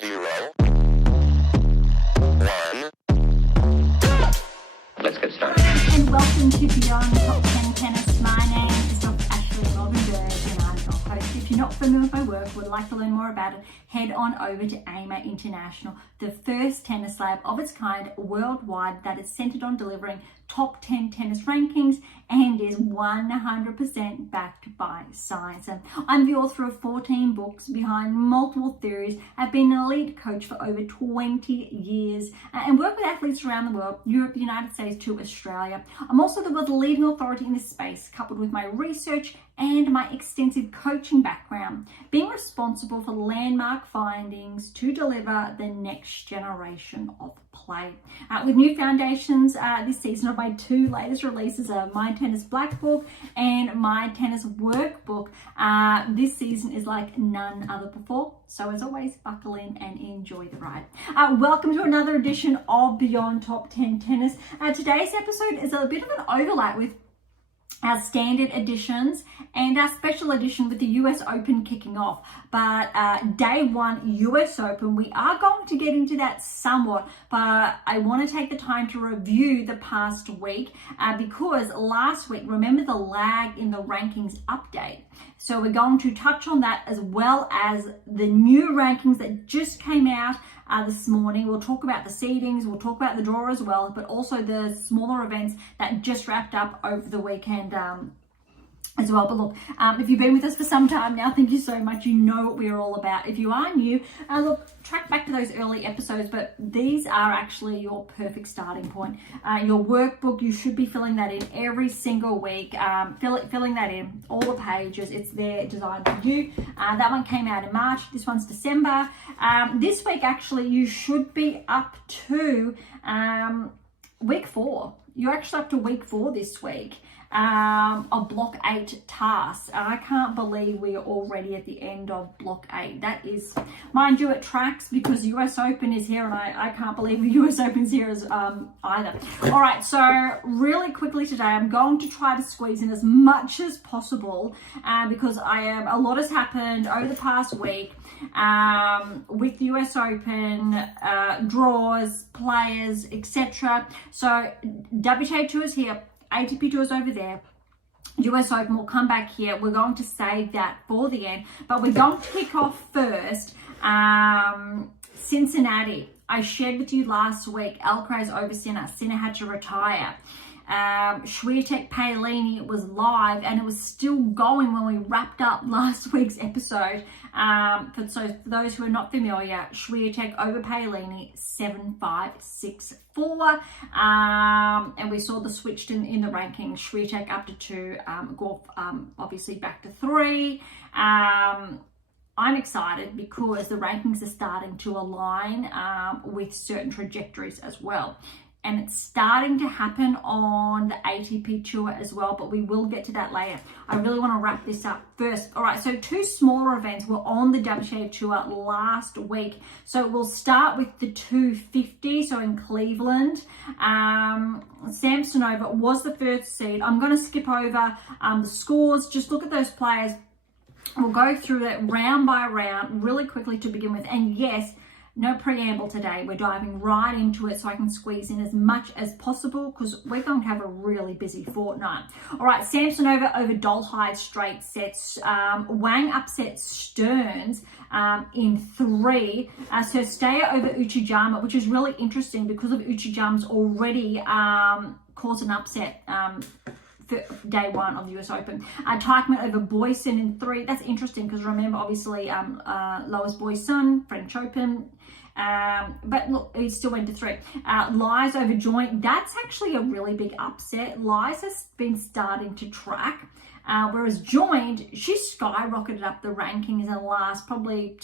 0, 1. Let's get started. And welcome to Beyond Top 10 Tennis. My name is Dr. Berge and I'm your host. If you're not familiar with my work, would like to learn more about it, head on over to AIMA International, the first tennis lab of its kind worldwide that is centered on delivering top 10 tennis rankings and is 100% backed by science. And I'm the author of 14 books behind multiple theories. I've been an elite coach for over 20 years and work with athletes around the world, Europe, the United States to Australia. I'm also the world's leading authority in this space, coupled with my research and my extensive coaching background, being responsible for landmark findings to deliver the next generation of play. With new foundations this season of my two latest releases, My Tennis Black Book and My Tennis Workbook. This season is like none other before. So as always, buckle in and enjoy the ride. Welcome to another edition of Beyond Top 10 Tennis. Today's episode is a bit of an overlap with our standard editions and our special edition with the US Open kicking off. But day one US Open, we are going to get into that somewhat, but I want to take the time to review the past week because last week, remember the lag in the rankings update. So we're going to touch on that as well as the new rankings that just came out this morning. We'll talk about the seedings, we'll talk about the draw as well, but also the smaller events that just wrapped up over the weekend as well. But look, if you've been with us for some time now, thank you so much. You know what we're all about. If you are new, look, track back to those early episodes, but these are actually your perfect starting point. Your workbook, you should be filling that in every single week, filling that in, all the pages. It's there designed for you. That one came out in March. This one's December. This week, actually, you should be up to week 4. You're actually up to week 4 this week. Of block 8 tasks. I can't believe we are already at the end of block 8. That is, mind you, it tracks because US Open is here and I can't believe the US Open's here as either. All right, so really quickly today, I'm going to try to squeeze in as much as possible because a lot has happened over the past week with the US Open, draws, players, etc. So WTA Tour is here. ATP Tour is over there. US Open will come back here. We're going to save that for the end, but we're going to kick off first. Cincinnati. I shared with you last week, Alcaraz over Sinner. Sinner had to retire. Swiatek Paolini was live and it was still going when we wrapped up last week's episode. For those who are not familiar, Swiatek over Paolini 7-5, 6-4. And we saw the switch in the rankings. Swiatek up to 2, Gauff obviously back to 3. I'm excited because the rankings are starting to align with certain trajectories as well. And it's starting to happen on the ATP Tour as well, but we will get to that later. I really want to wrap this up first. All right, so 2 smaller events were on the WTA Tour last week. So we'll start with the 250, so in Cleveland. Samsonova was the first seed. I'm going to skip over the scores. Just look at those players. We'll go through it round by round really quickly to begin with. And yes, no preamble today. We're diving right into it so I can squeeze in as much as possible because we're going to have a really busy fortnight. All right, Samsonova over Dolhide straight sets. Wang upsets Stearns in 3. Staya over Uchijama, which is really interesting because of Uchijama's already caused an upset day 1 of the US Open. Teichmann over Boyson in 3. That's interesting because remember, obviously, Lois Boyson, French Open. But look, he still went to 3. Lies over Joint. That's actually a really big upset. Lies has been starting to track. Whereas Joint, she skyrocketed up the rankings in the last probably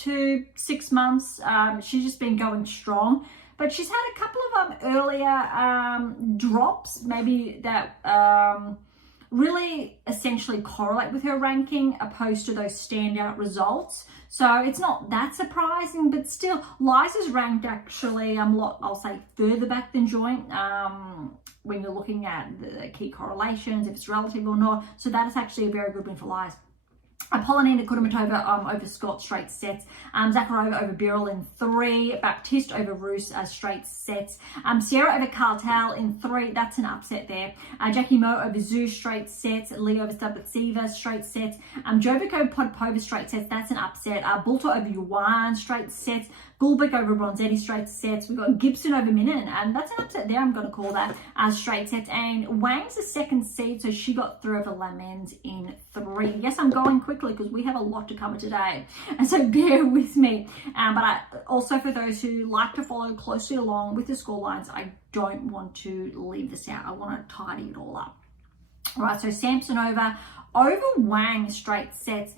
6 months. She's just been going strong. But she's had a couple of earlier drops, maybe that really essentially correlate with her ranking opposed to those standout results. So it's not that surprising, but still, Liza's ranked actually a lot, I'll say, further back than Joint when you're looking at the key correlations, if it's relative or not. So that is actually a very good win for Liza. Polonina Kudermetova over Scott, straight sets. Zakharova over Birol in 3. Baptiste over Roos, straight sets. Sierra over Cartel in 3. That's an upset there. Jackie Mo over Zhu, straight sets. Lee over Stabatseva, straight sets. Jovic over Podpova, straight sets. That's an upset. Bulto over Yuan, straight sets. Gulbik over Bronzetti, straight sets. We've got Gibson over Minen, and that's an upset there. I'm going to call that straight sets. And Wang's the second seed, so she got through over Lamens in 3. Yes, I'm going quickly because we have a lot to cover today, and so bear with me. But also for those who like to follow closely along with the scorelines, I don't want to leave this out. I want to tidy it all up. All right, so Samsonova over Wang, straight sets.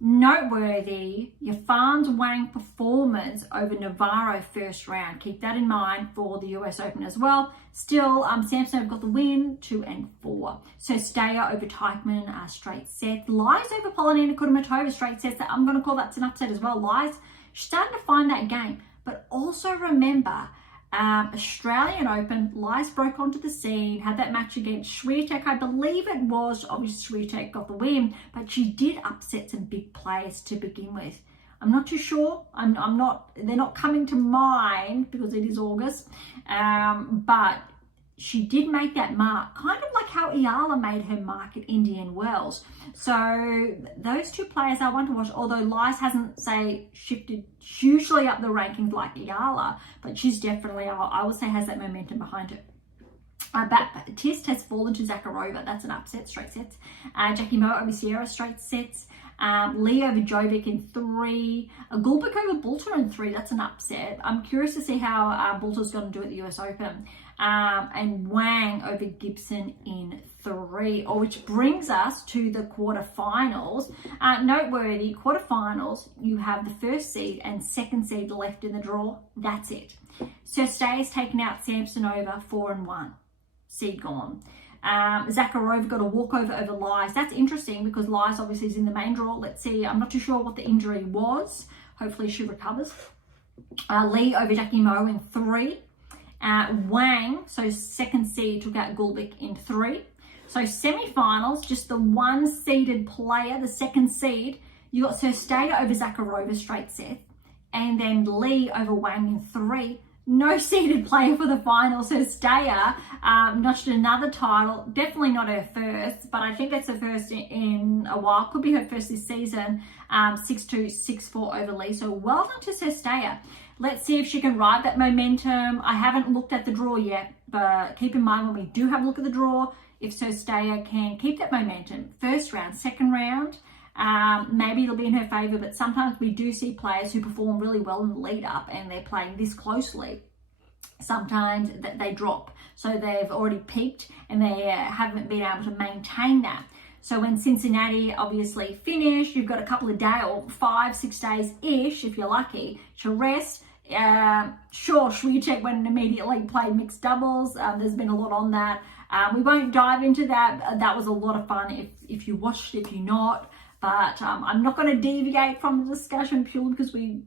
Noteworthy, Yafan's Wang performance over Navarro first round. Keep that in mind for the US Open as well. Still, Samsonov got the win, 2 and 4. So Stayer over Teichmann, straight set. Lies over Polonina Kudermetova, straight sets. I'm going to call that an upset as well. Lies, she's starting to find that game. But also remember, Australian Open, Lies broke onto the scene, had that match against Swiatek, I believe it was. Obviously Swiatek got the win, but she did upset some big players to begin with. I'm not too sure. They're not coming to mind because it is August, but she did make that mark, kind of like how Iala made her mark at Indian Wells. So those two players are one to watch, although Lies hasn't, say, shifted hugely up the rankings like Iala, but she's definitely, I would say, has that momentum behind her. Baptiste has fallen to Zakharova. That's an upset, straight sets. Jackie Mo over Sierra, straight sets. Lee over Jovic in 3. Gulbik over Bulter in 3. That's an upset. I'm curious to see how Bulter's going to do at the US Open. And Wang over Gibson in 3. Which brings us to the quarterfinals. Noteworthy, quarterfinals, you have the first seed and second seed left in the draw. That's it. Serstey's taken out Samsonova, 4 and 1. Seed gone. Zakharova got a walkover over Lies. That's interesting because Lies obviously is in the main draw. Let's see. I'm not too sure what the injury was. Hopefully she recovers. Lee over Jackie Mo in 3. Wang, so second seed, took out Gulbik in 3. So semi-finals, just the one seeded player, the second seed. You got Serstey over Zakharova, straight set. And then Lee over Wang in 3. No seeded player for the final. So Stayer notched another title. Definitely not her first, but I think that's her first in a while. Could be her first this season. 6-2, 6-4 over Lee. So well done to Stayer. Let's see if she can ride that momentum. I haven't looked at the draw yet, but keep in mind when we do have a look at the draw, if Stayer can keep that momentum. First round, second round, maybe it'll be in her favour, but sometimes we do see players who perform really well in the lead up and they're playing this closely. Sometimes they drop. So they've already peaked and they haven't been able to maintain that. So when Cincinnati obviously finished, you've got a couple of days or 5-6 days-ish, if you're lucky, to rest. Sure, Swiatek went and immediately played mixed doubles. There's been a lot on that. We won't dive into that. That was a lot of fun if you watched it, if you're not. But I'm not going to deviate from the discussion purely because we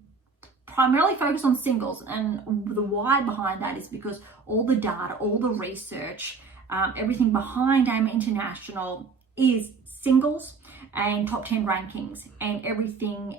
primarily focus on singles. And the why behind that is because all the data, all the research, everything behind AIMA International is singles and top 10 rankings, and everything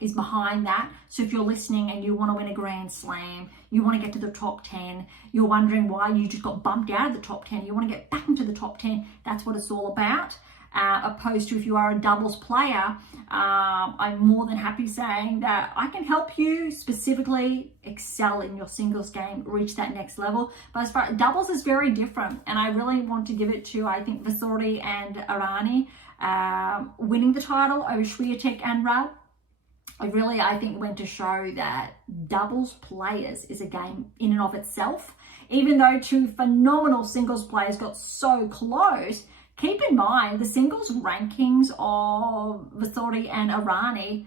is behind that. So if you're listening and you want to win a Grand Slam, you want to get to the top 10, you're wondering why you just got bumped out of the top 10, you want to get back into the top 10, that's what it's all about. Opposed to if you are a doubles player, I'm more than happy saying that I can help you specifically excel in your singles game, reach that next level. But as far as doubles is very different, and I really want to give it to, I think, Vasori and Arani winning the title over Swiatek and Rudd. I think went to show that doubles players is a game in and of itself. Even though two phenomenal singles players got so close, keep in mind the singles rankings of Vasori and Arani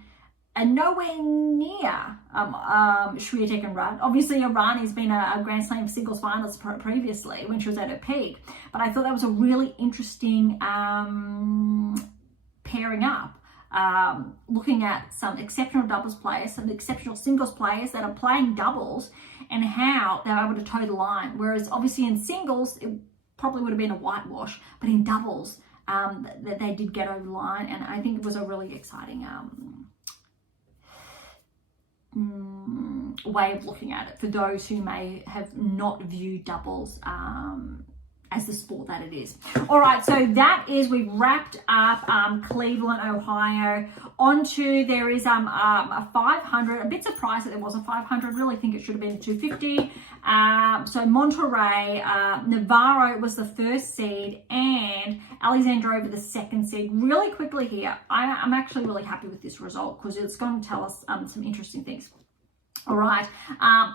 are nowhere near Swiatek and Rudd. Obviously, Arani's been a Grand Slam singles finalist previously when she was at her peak, but I thought that was a really interesting pairing up. Looking at some exceptional doubles players, some exceptional singles players that are playing doubles and how they're able to toe the line. Whereas obviously in singles, it probably would have been a whitewash, but in doubles, that they did get over the line, and I think it was a really exciting way of looking at it for those who may have not viewed doubles as the sport that it is. All right, so that is, we've wrapped up Cleveland, Ohio. Onto, there is a 500, a bit surprised that there was a 500, really think it should have been 250. So Monterrey, Navarro was the first seed and Alexandrova the second seed. Really quickly here, I'm actually really happy with this result because it's going to tell us some interesting things. All right,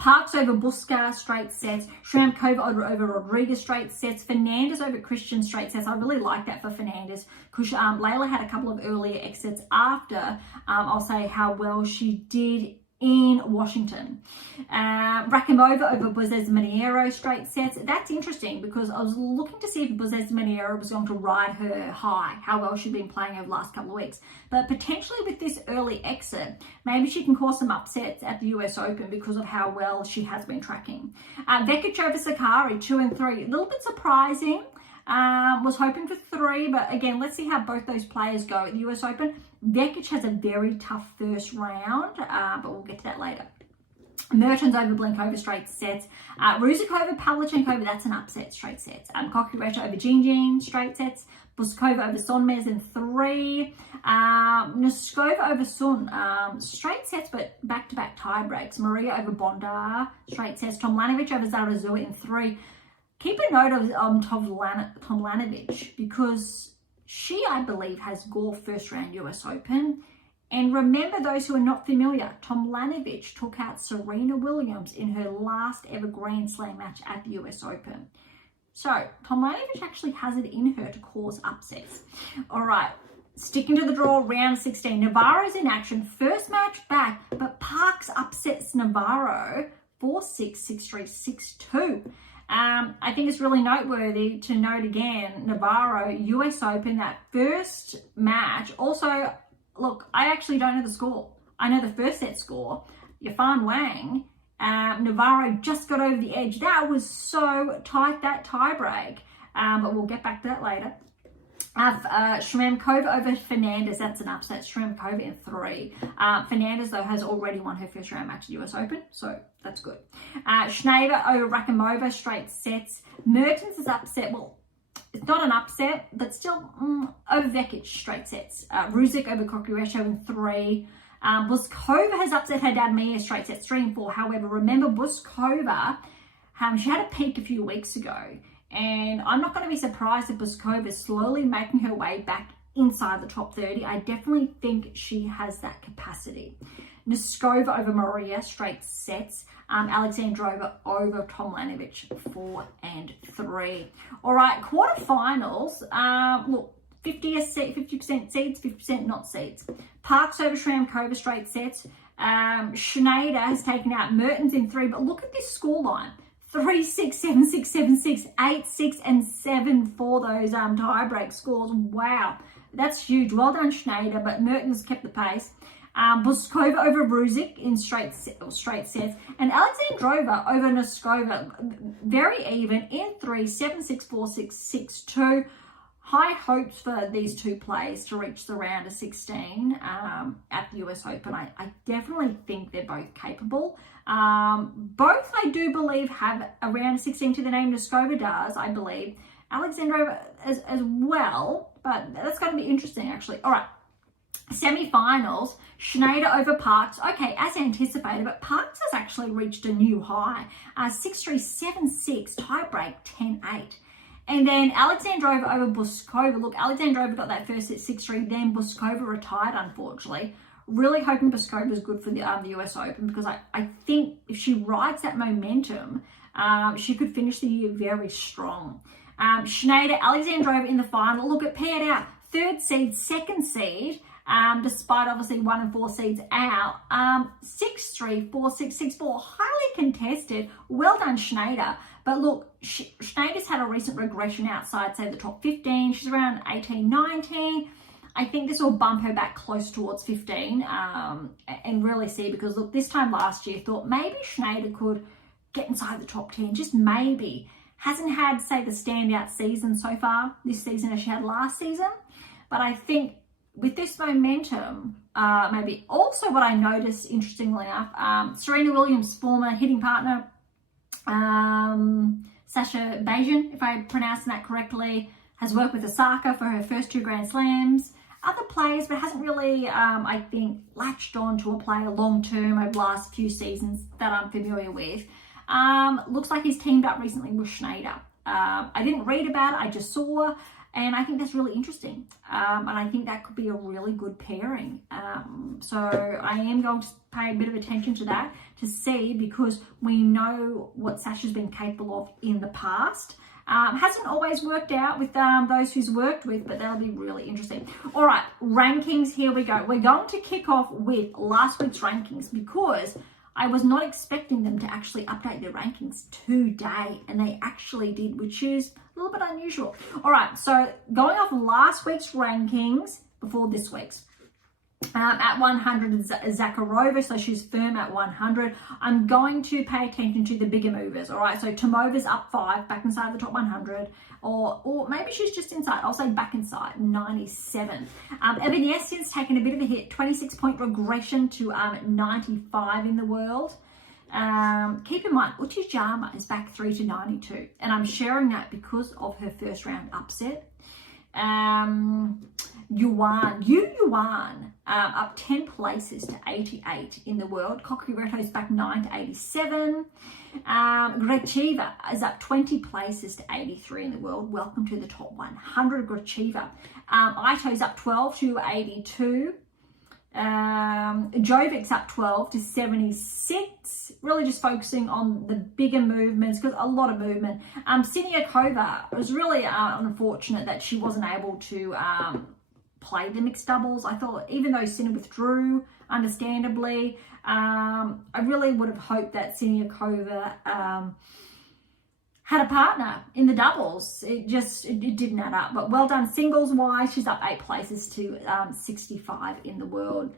Parks over Buska, straight sets. Shramkova over Rodriguez, straight sets. Fernandez over Christian, straight sets. I really like that for Fernandez because Layla had a couple of earlier exits after, I'll say how well she did in Washington. Rakimova over Bozes-Maniero, straight sets. That's interesting because I was looking to see if Bozes-Maniero was going to ride her high, how well she'd been playing over the last couple of weeks. But potentially with this early exit, maybe she can cause some upsets at the US Open because of how well she has been tracking. Vekic over Sakari, 2 and 3. A little bit surprising. Was hoping for 3, but again, let's see how both those players go at the US Open. Vekic has a very tough first round, but we'll get to that later. Mertens over Blinkova, straight sets. Ruzic over Pavlyuchenkova, that's an upset, straight sets. Kokureta over Jinjin, straight sets. Buskova over Sonmez in 3. Noskova over Sun, straight sets, but back-to-back tie breaks. Maria over Bondar, straight sets. Tomljanovic over Zarazua in 3. Keep a note of Tomljanovic because she, I believe, has Gore first round US Open. And remember, those who are not familiar, Tomljanovic took out Serena Williams in her last ever Grand Slam match at the US Open. So Tomljanovic actually has it in her to cause upsets. All right, sticking to the draw, round 16. Navarro's in action, first match back, but Parks upsets Navarro 4-6, 6-3, 6-2. I think it's really noteworthy to note again, Navarro, US Open, that first match. Also, look, I actually don't know the score. I know the first set score. Yafan Wang, Navarro just got over the edge. That was so tight, that tie break. But we'll get back to that later. Shramkova over Fernandez, that's an upset. Shramkova in 3. Fernandez, though, has already won her first round match at the US Open, so that's good. Schneider over Rakimova, straight sets. Mertens is upset. Well, it's not an upset, but still over Vekic, straight sets. Ruzic over Kokureta in 3. Buskova has upset her dad Mia, straight sets, 3 and 4. However, remember Buskova, she had a peak a few weeks ago. And I'm not going to be surprised if Buskova is slowly making her way back inside the top 30. I definitely think she has that capacity. Noskova over Maria, straight sets. Alexandrova over Tomljanovic, 4 and 3. All right, quarterfinals. Look, 50% seeds, 50% not seeds. Parks over Shramkova, straight sets. Schneider has taken out Mertens in 3, but look at this scoreline. 3-6, 7-6, 7-6, 8-6, and 7 for those tie-break scores. Wow, that's huge. Well done, Schneider, but Mertens kept the pace. Buskova over Ruzic in straight sets, and Alexandrova over Noskova, very even in 3, 7-6, 4-6, 6-2. High hopes for these two players to reach the round of 16 at the US Open. I definitely think they're both capable. Both, I do believe, have a round of 16 to the name. Noskova does, I believe. Alexandrova as well, but that's going to be interesting, actually. All right. Semi-finals, Schneider over Parks. Okay, as anticipated, but Parks has actually reached a new high. 6-3, 7-6, tie-break, 10-8. And then Alexandrova over Buskova. Look, Alexandrova got that first at 6-3, then Buskova retired, unfortunately. Really hoping Buskova is good for the US Open because I think if she rides that momentum, she could finish the year very strong. Schneider, Alexandrova in the final. Look, it paired out. 3rd seed, 2nd seed, despite obviously 1 and 4 seeds out. 6-3, 4-6, 6-4, highly contested. Well done, Schneider. But look, Schneider's had a recent regression outside, say, the top 15. She's around 18, 19. I think this will bump her back close towards 15 and really see, because look, this time last year, thought maybe Schneider could get inside the top 10, just maybe. Hasn't had, say, the standout season so far this season as she had last season. But I think with this momentum, maybe also what I noticed, interestingly enough, Serena Williams' former hitting partner, Sasha Berge, if I'm pronouncing that correctly, has worked with Osaka for her first 2 Grand Slams. Other players, but hasn't really, I think, latched on to a player long-term over the last few seasons that I'm familiar with. Looks like he's teamed up recently with Schneider. I didn't read about it, I just saw, and I think that's really interesting. And I think that could be a really good pairing. So I am going to pay a bit of attention to that to see, because we know what Sasha's been capable of in the past. Hasn't always worked out with those who's worked with, but that'll be really interesting. All right, rankings, here we go. We're going to kick off with last week's rankings, because I was not expecting them to actually update their rankings today, and they actually did, which is a little bit unusual. All right, so going off last week's rankings before this week's. At 100 is Zakharova, so she's firm at 100. I'm going to pay attention to the bigger movers, all right? So Tomova's up 5, back inside the top 100, or maybe she's just inside. I'll say back inside, 97. Evanescen's taken a bit of a hit, 26-point regression to 95 in the world. Keep in mind, Uchijama is back 3 to 92, and I'm sharing that because of her first round upset. Yuan, up 10 places to 88 in the world. Kokureto's back 9 to 87. Gracheva is up 20 places to 83 in the world. Welcome to the top 100, Gracheva. Ito's up 12 to 82. Jovic's up 12 to 76. Really just focusing on the bigger movements, because a lot of movement. Siniakova was really unfortunate that she wasn't able to play the mixed doubles. I thought, even though Sinner withdrew, understandably, I really would have hoped that Siniakova had a partner in the doubles. It didn't add up. But well done singles wise. She's up 8 places to 65 in the world.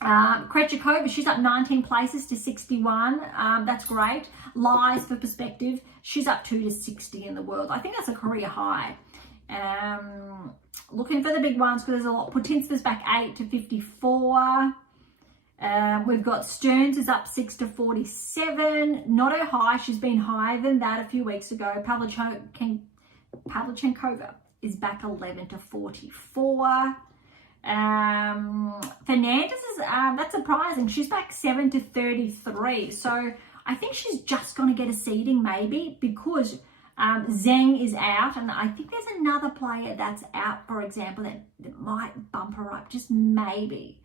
Krejcikova, she's up 19 places to 61. That's great. Lies, for perspective, she's up 2 to 60 in the world. I think that's a career high. Looking for the big ones, because there's a lot. Putintsva's back 8 to 54. We've got Stearns is up 6 to 47. Not her high. She's been higher than that a few weeks ago. Pavlyuchenkova is back 11 to 44. Fernandez is, that's surprising. She's back 7 to 33. So I think she's just going to get a seeding, maybe, because Zheng is out, and I think there's another player that's out, for example, that might bump her up, just maybe.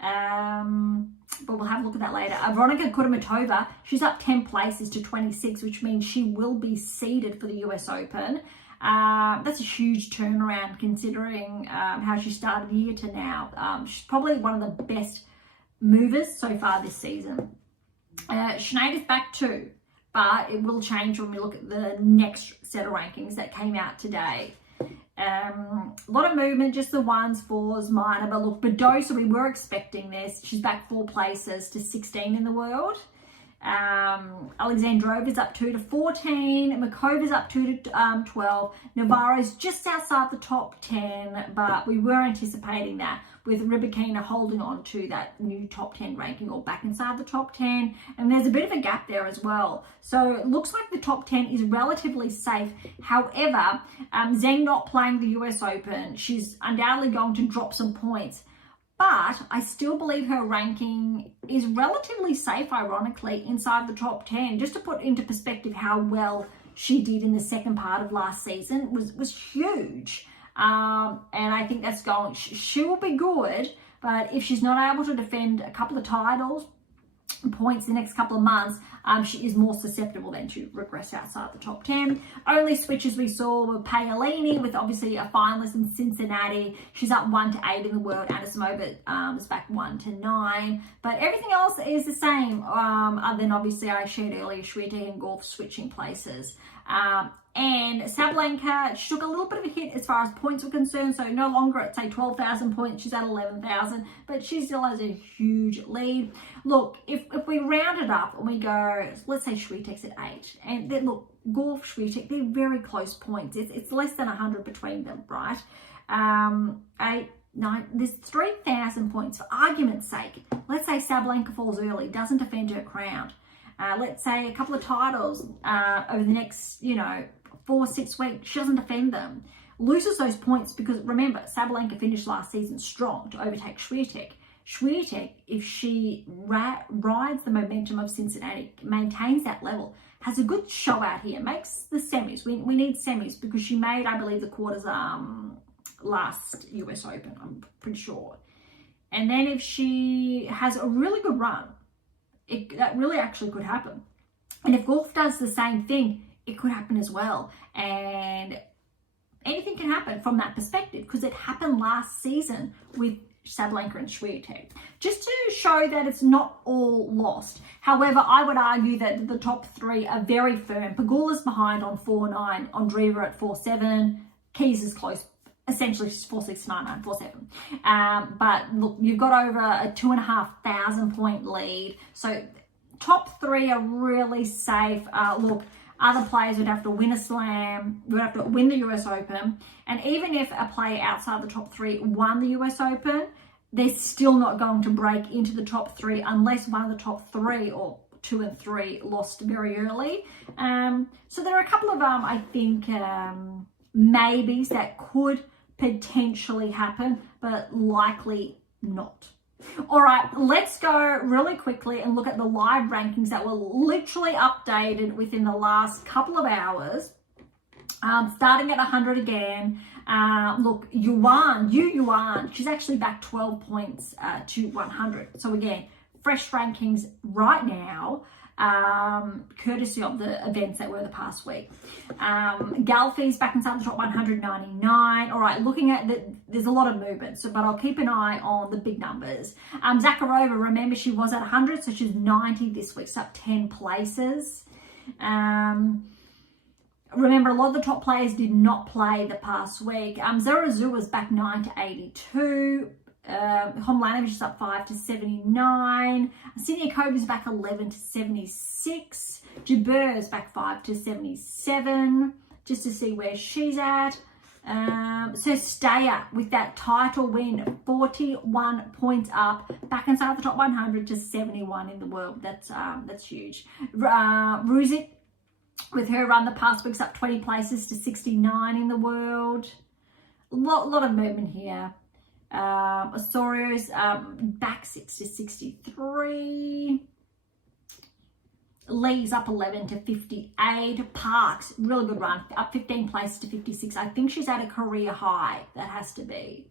But we'll have a look at that later. Veronika Kudermetova, she's up 10 places to 26, which means she will be seeded for the US Open. That's a huge turnaround, considering how she started the year to now. She's probably one of the best movers so far this season. Schneider's back 2. But it will change when we look at the next set of rankings that came out today. A lot of movement, just the 1s, 4s, minor. But look, Badosa, we were expecting this. She's back 4 places to 16 in the world. Alexandrova's up 2 to 14. Makova's up 2 to 12. Navarro's just outside the top 10, but we were anticipating that, with Rybakina holding on to that new top 10 ranking, or back inside the top 10. And there's a bit of a gap there as well. So it looks like the top 10 is relatively safe. However, Zheng not playing the US Open, she's undoubtedly going to drop some points. But I still believe her ranking is relatively safe, ironically, inside the top 10. Just to put into perspective how well she did in the second part of last season was huge. And I think that's going, she will be good, but if she's not able to defend a couple of titles, points the next couple of months, she is more susceptible then to regress outside the top 10. Only switches we saw were Paolini, with obviously a finalist in Cincinnati. She's up 1 to 8 in the world. Anisimova is back 1 to 9. But everything else is the same, other than obviously I shared earlier, Schwiertek and Golf switching places. And Sabalenka, she took a little bit of a hit as far as points were concerned, so no longer at, say, 12,000 points, she's at 11,000, but she still has a huge lead. Look, if we round it up and we go go, let's say Swiatek's at 8. And then look, Gauff, Swiatek, they're very close points. It's less than 100 between them, right? 8, 9, there's 3,000 points. For argument's sake, let's say Sabalenka falls early, doesn't defend her crown. Let's say a couple of titles over the next, 4-6 weeks, she doesn't defend them. Loses those points because, remember, Sabalenka finished last season strong to overtake Swiatek. Swiatek, if she rides the momentum of Cincinnati, maintains that level, has a good show out here, makes the semis. We need semis because she made, I believe, the quarters last US Open, I'm pretty sure. And then if she has a really good run, that really actually could happen. And if Gauff does the same thing, it could happen as well. And anything can happen from that perspective because it happened last season with Sabalenka and Swiatek. Just to show that it's not all lost. However, I would argue that the top 3 are very firm. Pegula's behind on 4-9, Andreeva at 4-7, Keys is close, essentially 4-6, 9-9, 4-7. But look, you've got over a 2,500 point lead. So top 3 are really safe. Look, other players would have to win a slam, would have to win the US Open. And even if a player outside the top 3 won the US Open, they're still not going to break into the top 3 unless one of the top 3 or 2 and 3 lost very early. So there are a couple of, I think, maybes that could potentially happen, but likely not. All right, let's go really quickly and look at the live rankings that were literally updated within the last couple of hours. Starting at 100 again. Look, Yuan, she's actually back 12 points to 100. So again, fresh rankings right now, courtesy of the events that were the past week. Galfi's back inside the top 199. All right, looking at there's a lot of movement, but I'll keep an eye on the big numbers. Zakharova, remember, she was at 100, so she's 90 this week, so up 10 places. Remember, a lot of the top players did not play the past week. Zarazu was back 9 to 82. Homlanovic is up 5 to 79. Siniakova is back 11 to 76. Jabeur is back 5 to 77, just to see where she's at. So Steyer with that title win, 41 points up, back inside the top 100 to 71 in the world. That's huge. Ruzic with her run the past week's up 20 places to 69 in the world. Lot of movement here. Osorio's back 6 to 63. Lee's up 11 to 58. Parks, really good run, up 15 places to 56. I think she's at a career high. That has to be.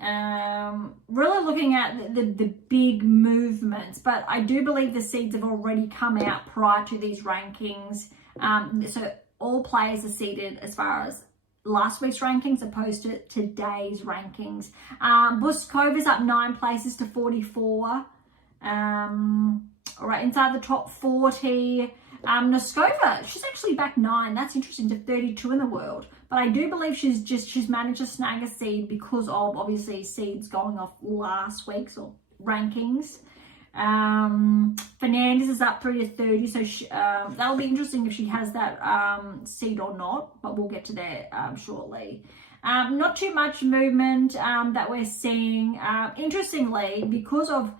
Really looking at the big movements, but I do believe the seeds have already come out prior to these rankings. So all players are seeded as far as last week's rankings opposed to today's rankings. Buskova's up 9 places to 44. All right, inside the top 40. Noskova, she's actually back 9. That's interesting, to 32 in the world. But I do believe she's managed to snag a seed because of, obviously, seeds going off last week's or rankings. Fernandez is up 3 to 30, so that'll be interesting if she has that seed or not, but we'll get to that shortly. Not too much movement that we're seeing. Interestingly, because of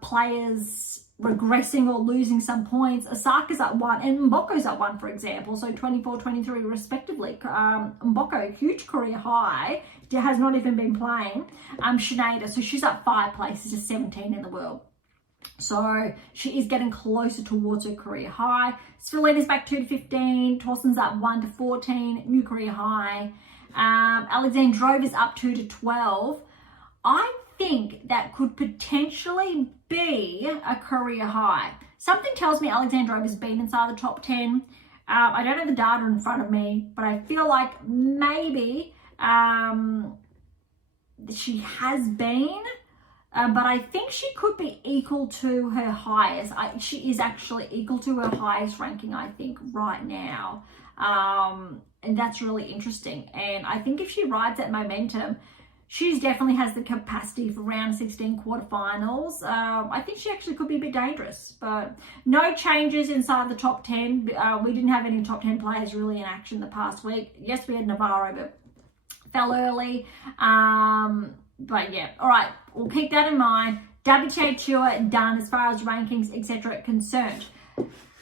players regressing or losing some points, Osaka's up 1 and Mboko's up 1, for example, so 24, 23 respectively. Mboko, huge career high, has not even been playing. Sinead, so she's up 5 places to 17 in the world. So she is getting closer towards her career high. Svitolina's back 2 to 15. Torsten's up 1 to 14, new career high. Alexandrova's up 2 to 12. I think that could potentially be a career high. Something tells me Alexandrova's been inside the top 10. I don't have the data in front of me, but I feel like maybe she has been, but I think she could be equal to her highest. She is actually equal to her highest ranking, I think, right now. And that's really interesting. And I think if she rides that momentum, she definitely has the capacity for round 16 quarterfinals. I think she actually could be a bit dangerous, but no changes inside the top 10. We didn't have any top 10 players really in action the past week. Yes, we had Navarro, but fell early. But yeah, all right, we'll keep that in mind. WTA Tour done as far as rankings, etc. concerned.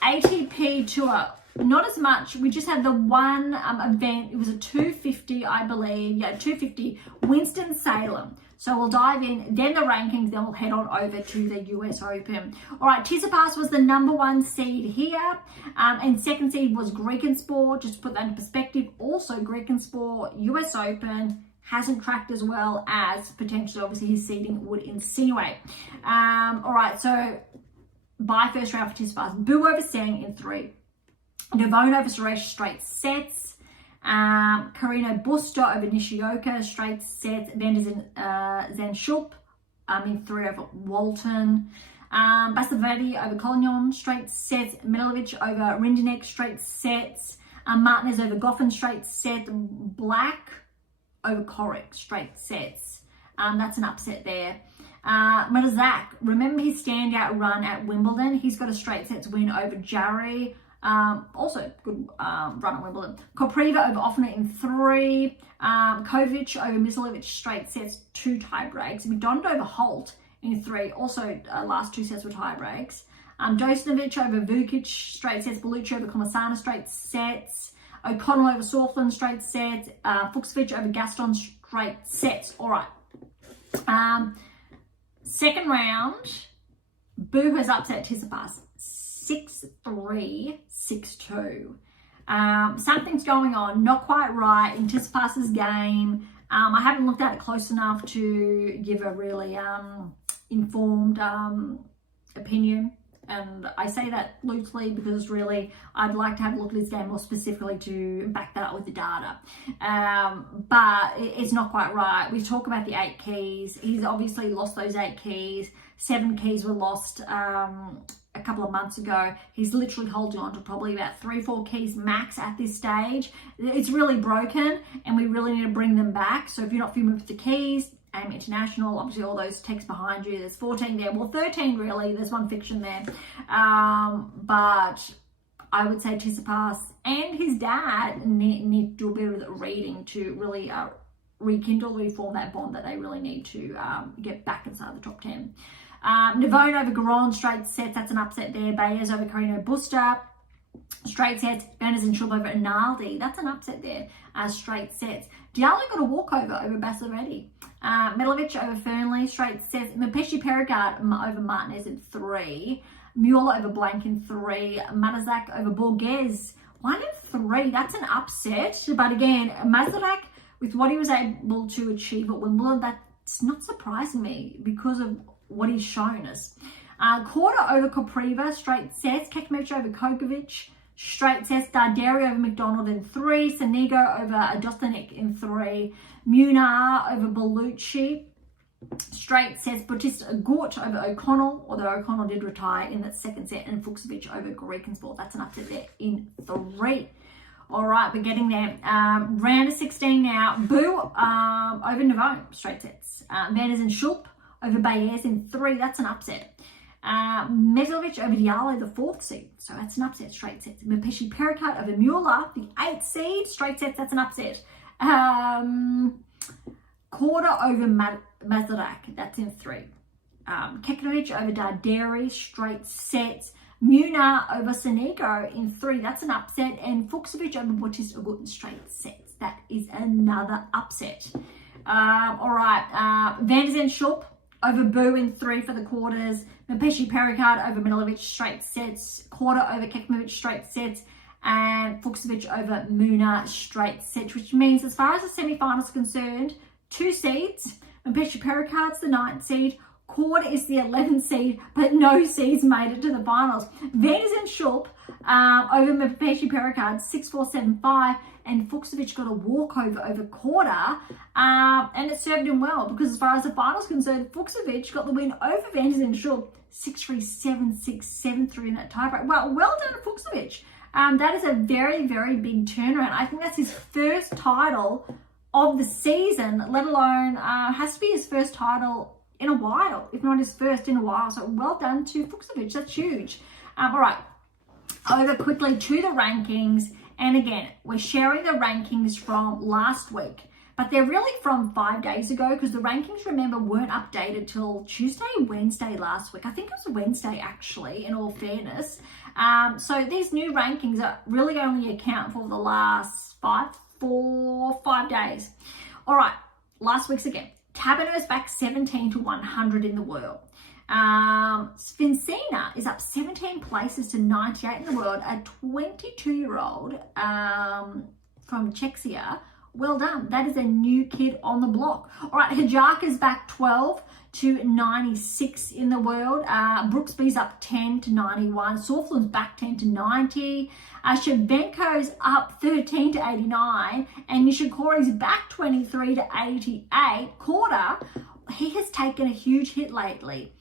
ATP Tour, not as much. We just had the one event. It was a 250, I believe. Yeah, 250, Winston-Salem. So we'll dive in, then the rankings, then we'll head on over to the US Open. All right, Tsitsipas was the number 1 seed here, and second seed was Griekenspor. Just to put that in perspective, also Griekenspor, US Open, hasn't tracked as well as potentially, obviously, his seeding would insinuate. All right, so by first round for Tsitsipas, Bu over Seng in 3. Devone over Suresh, straight sets. Carino Busta over Nishioka, straight sets. Then is Zenschup in 3 over Walton. Bastavati over Collignon, straight sets. Milovic over Rindinek, straight sets. Martinez over Goffin, straight set. Black over Corrick, straight sets. That's an upset there. Mrazak, remember his standout run at Wimbledon? He's got a straight sets win over Jarry. Also good run at Wimbledon. Kopriva over Offner in 3. Kovic over Mislovic, straight sets, 2 tie breaks. McDonald over Holt in 3. Also last 2 sets were tie breaks. Dosnovic over Vukic, straight sets. Bellucci over Comasana, straight sets. O'Connell over Southland, straight sets. Fuchsovich over Gaston, straight sets. All right. Second round, Bu has upset Tsitsipas 6-3, 6-2. Something's going on, not quite right in Tsitsipas's game. I haven't looked at it close enough to give a really informed opinion. And I say that loosely because really I'd like to have a look at his game more specifically to back that up with the data. But it's not quite right. We talk about the 8 keys. He's obviously lost those 8 keys. 7 keys were lost a couple of months ago. He's literally holding on to probably about 3-4 keys max at this stage. It's really broken and we really need to bring them back. So if you're not familiar with the keys, AIM International, obviously all those texts behind you, there's 14 there, well 13 really, there's one fiction there, but I would say Tsitsipas and his dad need to do a bit of reading to really rekindle, reform that bond that they really need to get back inside the top 10. Navone over Garon, straight sets, that's an upset there. Baez over Carino Busta, straight sets. Berners and Schub over Analdi, that's an upset there, straight sets. Diallo got a walkover over Basilevedi. Milovic over Fernley, straight sets. Mapeshi Perigard over Martinez in 3. Mueller over Blank in 3. Matazak over Borges, 1 in 3. That's an upset. But again, Mazarak, with what he was able to achieve at Wimbledon, that's not surprising me because of what he's shown us. Quarter over Kopriva, straight sets. Kekmich over Kokovic, straight sets. Darderi over McDonald in 3. Sanigo over Dostanek in 3. Munar over Bellucci, straight sets. Bautista Agut over O'Connell, although O'Connell did retire in that second set. And Fuchsovich over Griekenspor, that's an upset there in 3. All right, we're getting there. Round of 16 now. Bu over Navone, straight sets. Vanders and Schulp over Baez in 3, that's an upset. Meslovic over Diallo, the 4th seed, so that's an upset, straight sets. Mapeshi Pericard over Mueller, the 8th seed, straight sets, that's an upset. Quarter over Mazarak, that's in 3. Keknovic over Darderi, straight sets. Munar over Sanigo in 3, that's an upset. And Fuchsovich over Bautista Agut in straight sets, that is another upset. All right, Vanders and Schulp over Bu in 3 for the quarters. Mapeshi Pericard over Milovic, straight sets. Quarter over Kekmovic, straight sets. And Fuchsovich over Munar, straight sets, which means as far as the semi-finals are concerned, 2 seeds. Mapeshi Pericard's the 9th seed. Quarter is the 11th seed, but no seeds made it to the finals. Vanders and Schulp over Mapeshi Pericard, 6-4, 7-5. And Fuchsovich got a walkover over Quarter, and it served him well because as far as the finals concerned, Fuchsovich got the win over Vanders and Schulp, 6-3, 7-6, 7-3 in that tiebreak. Well done to Fuchsovich. That is a very, very big turnaround. I think that's his first title of the season, let alone has to be his first title in a while, if not his first in a while. So well done to Fucsovics. That's huge. All right, over quickly to the rankings. And again, we're sharing the rankings from last week, but they're really from 5 days ago because the rankings, remember, weren't updated till Tuesday, Wednesday last week. I think it was Wednesday, actually, in all fairness. So these new rankings are really only account for the last 5 days. All right, last week's again. Taberner's back 17 to 100 in the world. Svincina is up 17 places to 98 in the world. A 22-year-old from Czechia. Well done. That is a new kid on the block. All right, Hajaka's back 12 to 96 in the world. Brooksby's up 10 to 91. Sorflin's back 10 to 90. Shevchenko's up 13 to 89. And Nishikori's back 23 to 88. Korda, he has taken a huge hit lately.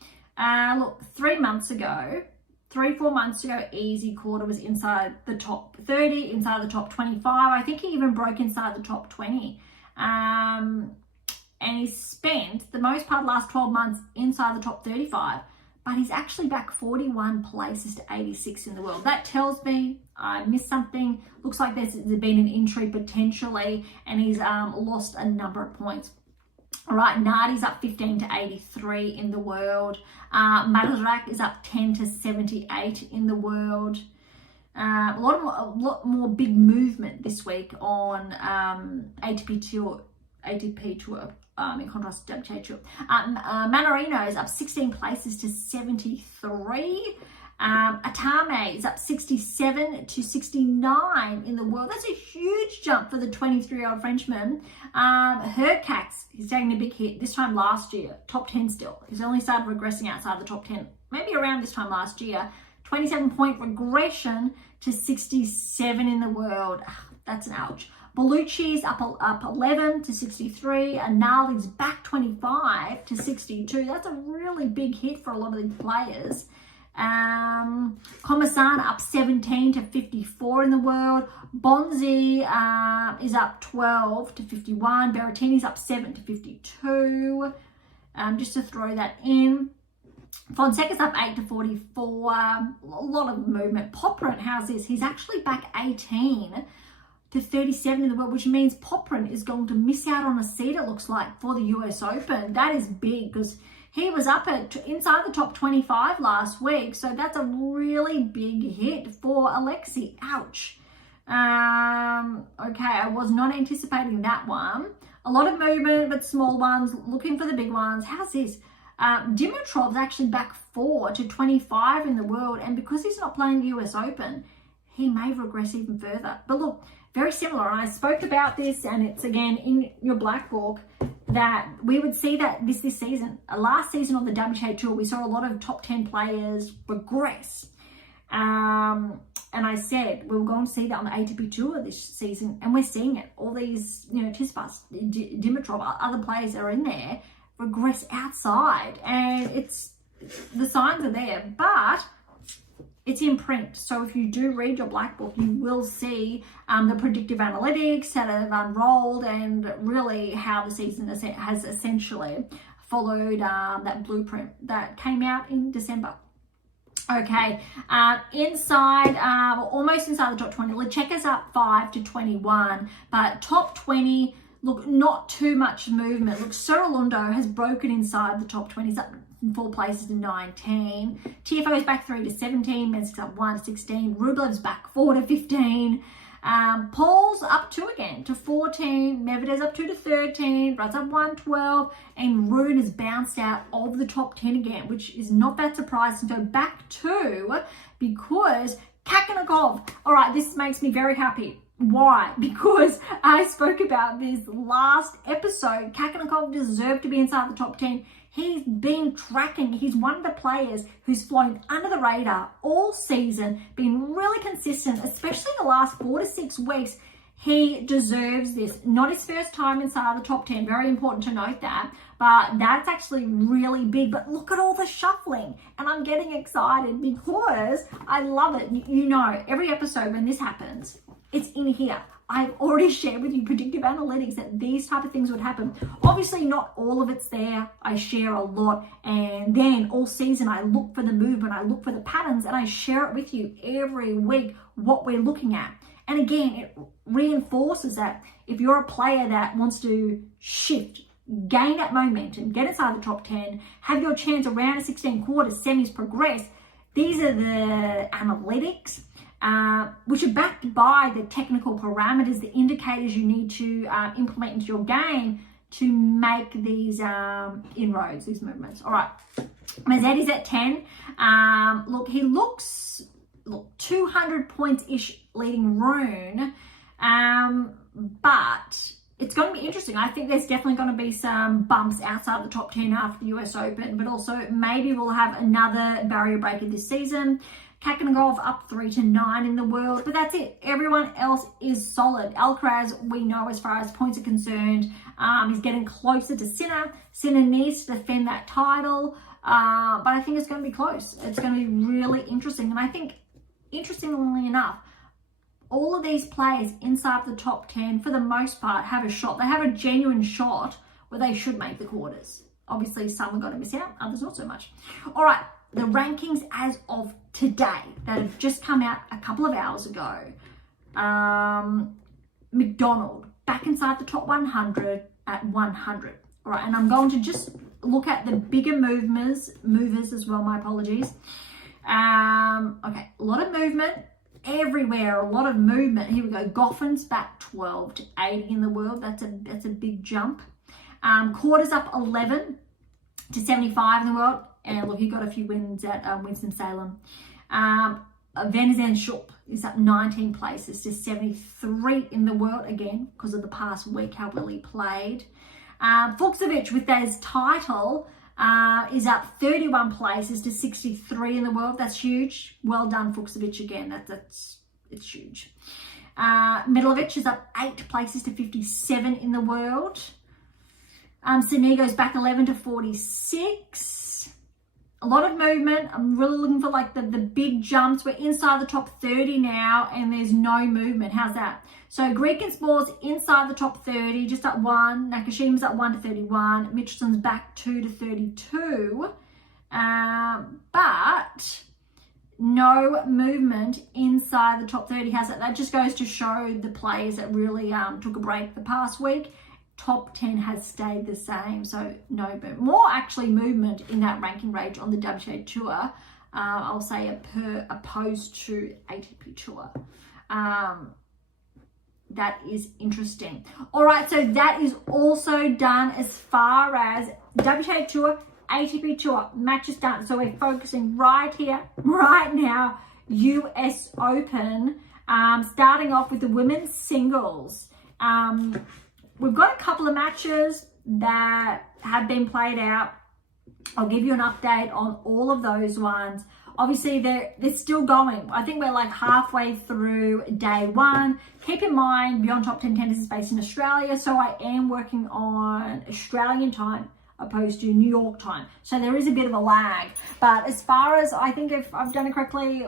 Look, 4 months ago, easy. Korda was inside the top 30, inside the top 25. I think he even broke inside the top 20. And he spent the most part of the last 12 months inside the top 35, but he's actually back 41 places to 86 in the world. That tells me I missed something. Looks like there's been an injury potentially, and he's lost a number of points. All right, Nardi's up 15 to 83 in the world. Madarak is up 10 to 78 in the world. A lot more big movement this week on ATP Tour, in contrast to WTA Tour. Manarino is up 16 places to 73. Atame is up 67 to 69 in the world. That's a huge jump for the 23-year-old Frenchman. Hercax, he's taking a big hit. This time last year, top 10 still. He's only started regressing outside the top 10, maybe around this time last year. 27-point regression to 67 in the world. That's an ouch. Bellucci's up 11 to 63. Anali's back 25 to 62. That's a really big hit for a lot of these players. Komasana up 17 to 54 in the world. Bonzi is up 12 to 51. Berrettini's up 7 to 52. Just to throw that in. Fonseca's up 8 to 44. A lot of movement. Poprin, how's this? He's actually back 18 to 37 in the world, which means Poprin is going to miss out on a seat, it looks like, for the US Open. That is big because he was up inside the top 25 last week, so that's a really big hit for Alexei. Ouch. Okay, I was not anticipating that one. A lot of movement, but small ones, looking for the big ones. How's this? Dimitrov's actually back 4 to 25 in the world, and because he's not playing the US Open, he may regress even further. But look, very similar. I spoke about this, and it's again in your black book, that we would see that this season. Last season on the WTA Tour, we saw a lot of top 10 players regress. And I said we were going to see that on the ATP Tour this season, and we're seeing it. All these, Tsitsipas, Dimitrov, other players that are in there regress outside, and the signs are there, but it's in print. So if you do read your black book, you will see the predictive analytics that have unrolled and really how the season has essentially followed that blueprint that came out in December. Okay, almost inside the top 20. Lecheka's up 5 to 21, but top 20, look, not too much movement. Look, Surilundo has broken inside the top 20. He's up 4 places to 19. TFO's back 3 to 17. Mensic's up 1 to 16. Rublev's back 4 to 15. Paul's up 2 again to 14. Medvedev's up 2 to 13. Rudd's up 1 12. And Rune has bounced out of the top 10 again, which is not that surprising. So back 2 because Kakanakov. All right, this makes me very happy. Why? Because I spoke about this last episode. Kakanakov deserved to be inside the top 10. He's been tracking. He's one of the players who's flown under the radar all season, been really consistent, especially the last 4 to 6 weeks. He deserves this. Not his first time inside the top 10. Very important to note that. But that's actually really big. But look at all the shuffling. And I'm getting excited because I love it. Every episode when this happens, it's in here. I've already shared with you predictive analytics that these type of things would happen. Obviously, not all of it's there. I share a lot, and then all season I look for the movement, I look for the patterns, and I share it with you every week what we're looking at. And again, it reinforces that if you're a player that wants to shift, gain that momentum, get inside the top 10, have your chance around a 16 quarters, semis progress, these are the analytics, which are backed by the technical parameters, the indicators you need to implement into your game to make these inroads, these movements. All right, Mazzetti's at 10. Look, he looks 200 points-ish leading Rune, but it's going to be interesting. I think there's definitely going to be some bumps outside the top 10 after the US Open, but also maybe we'll have another barrier breaker this season. Kakanagov up 3 to 9 in the world, but that's it. Everyone else is solid. Alcaraz, we know as far as points are concerned, he's getting closer to Sinner. Sinner needs to defend that title, but I think it's going to be close. It's going to be really interesting. And I think, interestingly enough, all of these players inside the top 10, for the most part, have a shot. They have a genuine shot where they should make the quarters. Obviously, some are going to miss out, others not so much. All right, the rankings as of today that have just come out a couple of hours ago. McDonald back inside the top 100 at 100. All right, and I'm going to just look at the bigger movers as well. My apologies. Okay, a lot of movement everywhere, a lot of movement. Here we go. Goffin's back 12 to 80 in the world. That's a big jump. Quarters up 11 to 75 in the world. And look, he got a few wins at Winston-Salem. Venezan Schupp is up 19 places to 73 in the world, again, because of the past week, how well he played. Fucsovics with his title is up 31 places to 63 in the world. That's huge. Well done, Fucsovics, again. It's huge. Medvedev is up 8 places to 57 in the world. Sonego's back 11 to 46. A lot of movement. I'm really looking for like the big jumps. We're inside the top 30 now and there's no movement. How's that? So Greek and Sports inside the top 30, just up 1. Nakashima's up 1 to 31. Mitchelson's back 2 to 32. But no movement inside the top 30. How's that? That just goes to show the players that really took a break the past week. Top 10 has stayed the same, so no, but more actually movement in that ranking range on the WTA Tour, I'll say opposed to ATP Tour. That is interesting. All right, so that is also done as far as WTA Tour, ATP Tour matches done. So we're focusing right here, right now, US Open, starting off with the women's singles. We've got a couple of matches that have been played out. I'll give you an update on all of those ones. Obviously, they're still going. I think we're like halfway through day 1. Keep in mind, Beyond Top 10 Tennis is based in Australia, so I am working on Australian time opposed to New York time. So there is a bit of a lag. But as far as, I think if I've done it correctly,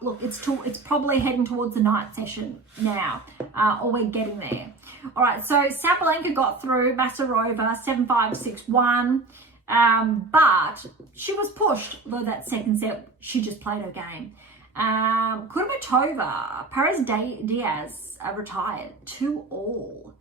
look, it's probably heading towards the night session now, or we're getting there. All right, so Sabalenka got through Masarova 7-5, 6-1, but she was pushed, although that second set, she just played her game. Kudermetova, Perez Diaz retired 2-all.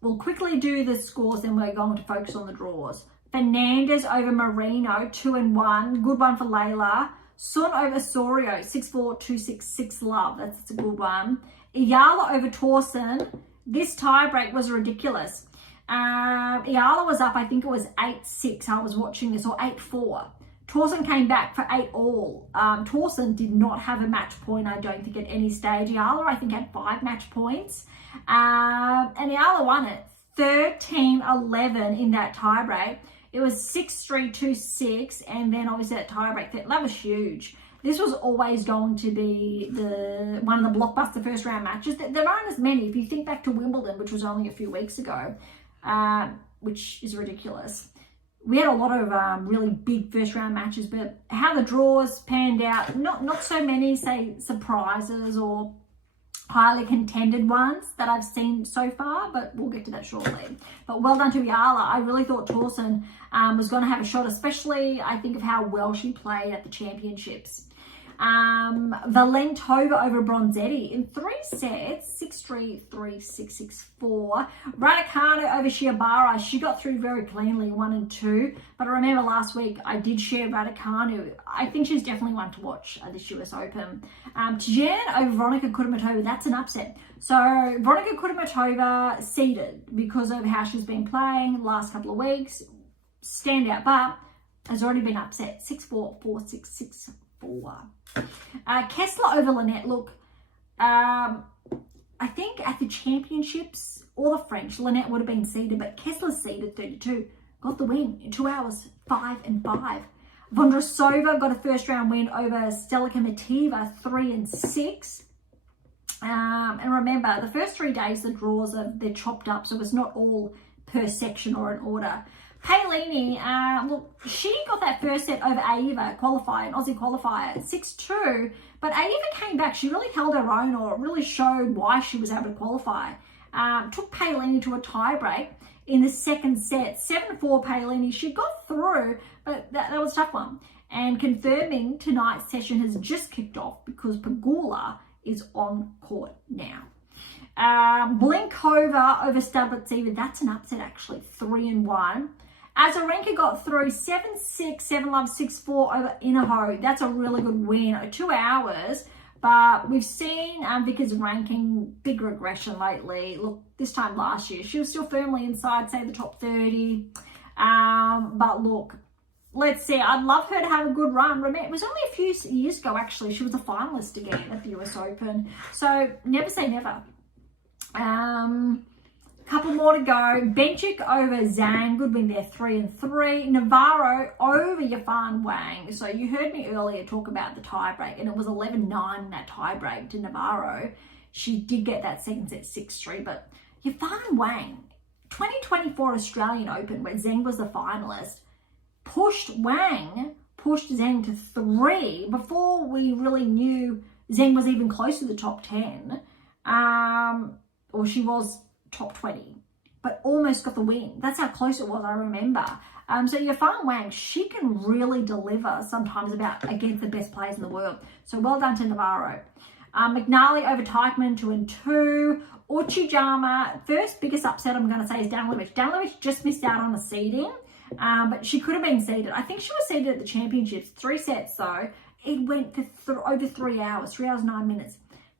We'll quickly do the scores, then we're going to focus on the draws. Fernandez over Marino, 2-1. Good one for Layla. Sun over Sorio, 6-4, 2-6, 6-love. That's a good one. Iyala over Torsen. This tiebreak was ridiculous. Iyala was up, I think it was 8-6. I was watching this, or 8-4. Torsen came back for 8-all. Torsen did not have a match point, I don't think, at any stage. Iyala, I think, had 5 match points. And Iyala won it 13-11 in that tiebreak. It was 6-3, 2-6, and then obviously that tiebreak, that was huge. This was always going to be one of the blockbuster first round matches. There aren't as many. If you think back to Wimbledon, which was only a few weeks ago, which is ridiculous. We had a lot of really big first round matches, but how the draws panned out, not so many, say, surprises or highly contended ones that I've seen so far, but we'll get to that shortly. But well done to Iala. I really thought Torsen was going to have a shot, especially I think of how well she played at the championships. Valentova over Bronzetti in 3 sets, 6-3, 3-6, 6-4. Raducanu over Shiobara. She got through very cleanly, 1 and 2. But I remember last week I did share Raducanu. I think she's definitely one to watch at this US Open. Tijan over Veronika Kudermetova. That's an upset. So Veronika Kudermetova seeded because of how she's been playing the last couple of weeks. Standout, but has already been upset. 6-4, 4-6, 6-4. Kessler over Lynette. Look, I think at the championships, all the French, Lynette would have been seeded, but Kessler seeded 32. Got the win in 2 hours, 5 and 5. Vondrasova got a first round win over Stelika Mativa, 3 and 6. And remember, the first 3 days, the draws they're chopped up, so it's not all per section or in order. Paolini, look, she got that first set over Ava, an Aussie qualifier, 6-2. But Ava came back. She really held her own, or really showed why she was able to qualify. Took Paolini to a tiebreak in the second set, 7-4 Paolini. She got through, but that was a tough one. And confirming tonight's session has just kicked off because Pegula is on court now. Blinkova over Stabletseva. That's an upset, actually, 3 and 1. Azarenka got through 7-6, 7-love, 6-4 over Inaho. That's a really good win. 2 hours, but we've seen Vickers ranking big regression lately. Look, this time last year, she was still firmly inside, say, the top 30. But look, let's see. I'd love her to have a good run. Remember, it was only a few years ago, actually. She was a finalist again at the US Open. So never say never. Couple more to go. Benchik over Zhang. Good win there, 3 and 3. Navarro over Yafan Wang. So you heard me earlier talk about the tiebreak, and it was 11-9 in that tiebreak to Navarro. She did get that second set 6-3, but Yafan Wang, 2024 Australian Open, where Zhang was the finalist, pushed Zhang to 3 before we really knew Zhang was even close to the top 10. Or she was top 20, but almost got the win. That's how close it was, I remember. So Yafan Wang, she can really deliver sometimes against the best players in the world. So well done to Navarro. McNally over Teichmann, 2 and 2. Uchijama, first biggest upset I'm going to say is Danilowicz. Danilowicz just missed out on a seeding, but she could have been seeded. I think she was seeded at the championships. 3 sets though. It went for over 3 hours, 3 hours, 9 minutes.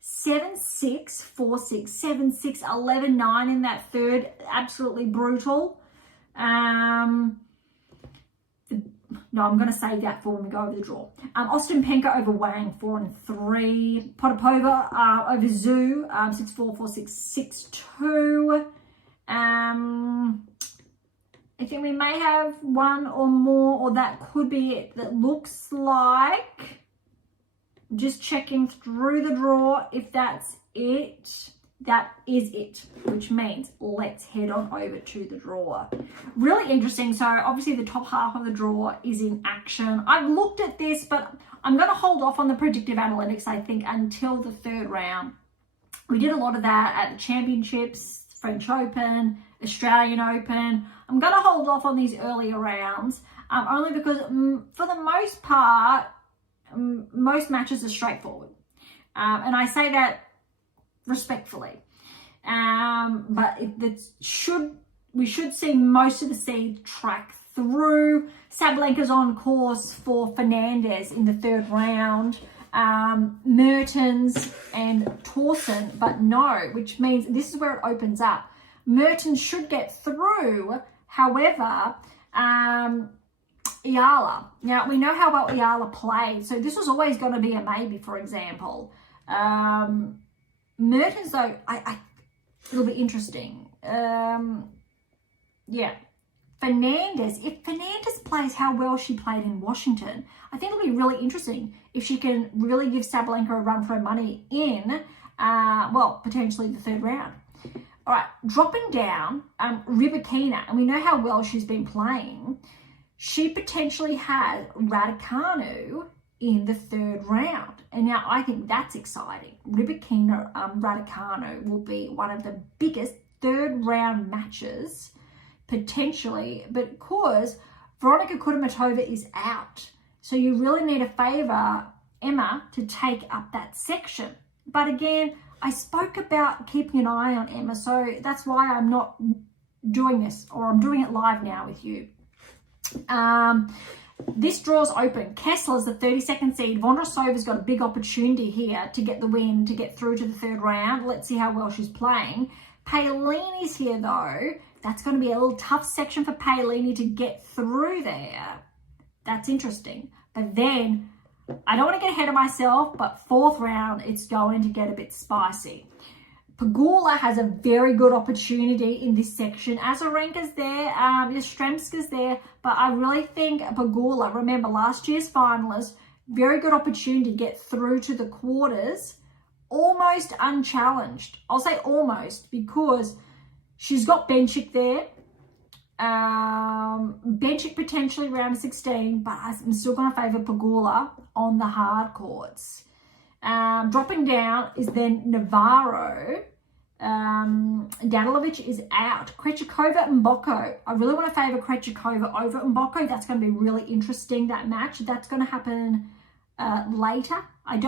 7-6, 4-6, 7-6, 11-9 in that third. Absolutely brutal. No, I'm going to save that for when we go over the draw. Ostapenko over Wang, 4 and 3. Potapova over Zhu, 6-4, 4-6, 6-2. I think we may have one or more, or that could be it. That looks like... Just checking through the draw if that's it. That is it, which means let's head on over to the draw. Really interesting. So obviously the top half of the draw is in action. I've looked at this, but I'm going to hold off on the predictive analytics, I think, until the 3rd round. We did a lot of that at the championships, French Open, Australian Open. I'm going to hold off on these earlier rounds, only because for the most part, most matches are straightforward, and I say that respectfully, but we should see most of the seed track through. Sabalenka's on course for Fernandez in the 3rd round, Mertens and Torsen, but no, which means this is where it opens up. Mertens should get through, however, Iala. Now, we know how well Iala played, so this was always going to be a maybe, for example. Mertens, though, it'll be interesting. Yeah. Fernandez, if Fernandez plays how well she played in Washington, I think it'll be really interesting if she can really give Sabalenka a run for her money in, potentially the 3rd round. All right, dropping down, Rybakina, and we know how well she's been playing. She potentially has Raducanu in the third round. And now I think that's exciting. Rybakina Raducanu will be one of the biggest third round matches potentially, but of course Veronika Kudermetova is out, so you really need to favor Emma to take up that section. But again, I spoke about keeping an eye on Emma, so that's why I'm not doing this, or I'm doing it live now with you. This draw's open. Kessler's the 32nd seed. Vondrasova's got a big opportunity here to get the win, to get through to the third round. Let's see how well she's playing. Paolini's here though. That's going to be a little tough section for Paolini to get through there. That's interesting. But then, I don't want to get ahead of myself, but fourth round, it's going to get a bit spicy. Pegula has a very good opportunity in this section. Azarenka's there, Yastremska's there, but I really think Pegula, remember last year's finalist, very good opportunity to get through to the quarters, almost unchallenged. I'll say almost because she's got Benchik there. Benchik potentially round 16, but I'm still going to favour Pegula on the hard courts. Dropping down is then Navarro. Danilovic is out. Krejcikova and Mboko. I really want to favour Krejcikova over Mboko. That's going to be really interesting, that match. That's going to happen later.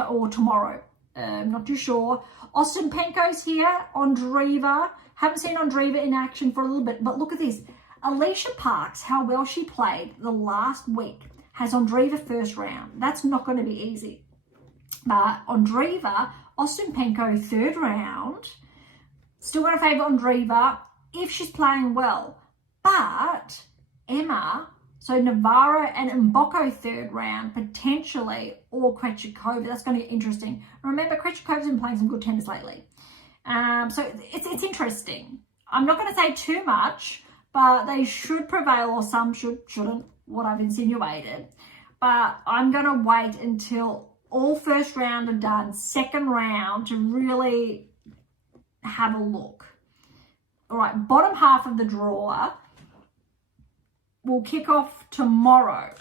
Or tomorrow. I'm not too sure. Ostapenko's here. Andreeva. Haven't seen Andreeva in action for a little bit, but look at this. Alicia Parks, how well she played the last week, has Andreeva first round. That's not going to be easy. But Andreeva, Ostapenko third round, still going to favour Andreeva if she's playing well. But Emma, so Navarro and Mboko third round, potentially, or Krejcikova. That's going to be interesting. Remember, Krejcikova's been playing some good tennis lately. So it's interesting. I'm not going to say too much, but they should prevail, or some shouldn't, what I've insinuated. But I'm going to wait until all first round are done, second round, to really have a look. All right, bottom half of the draw will kick off tomorrow.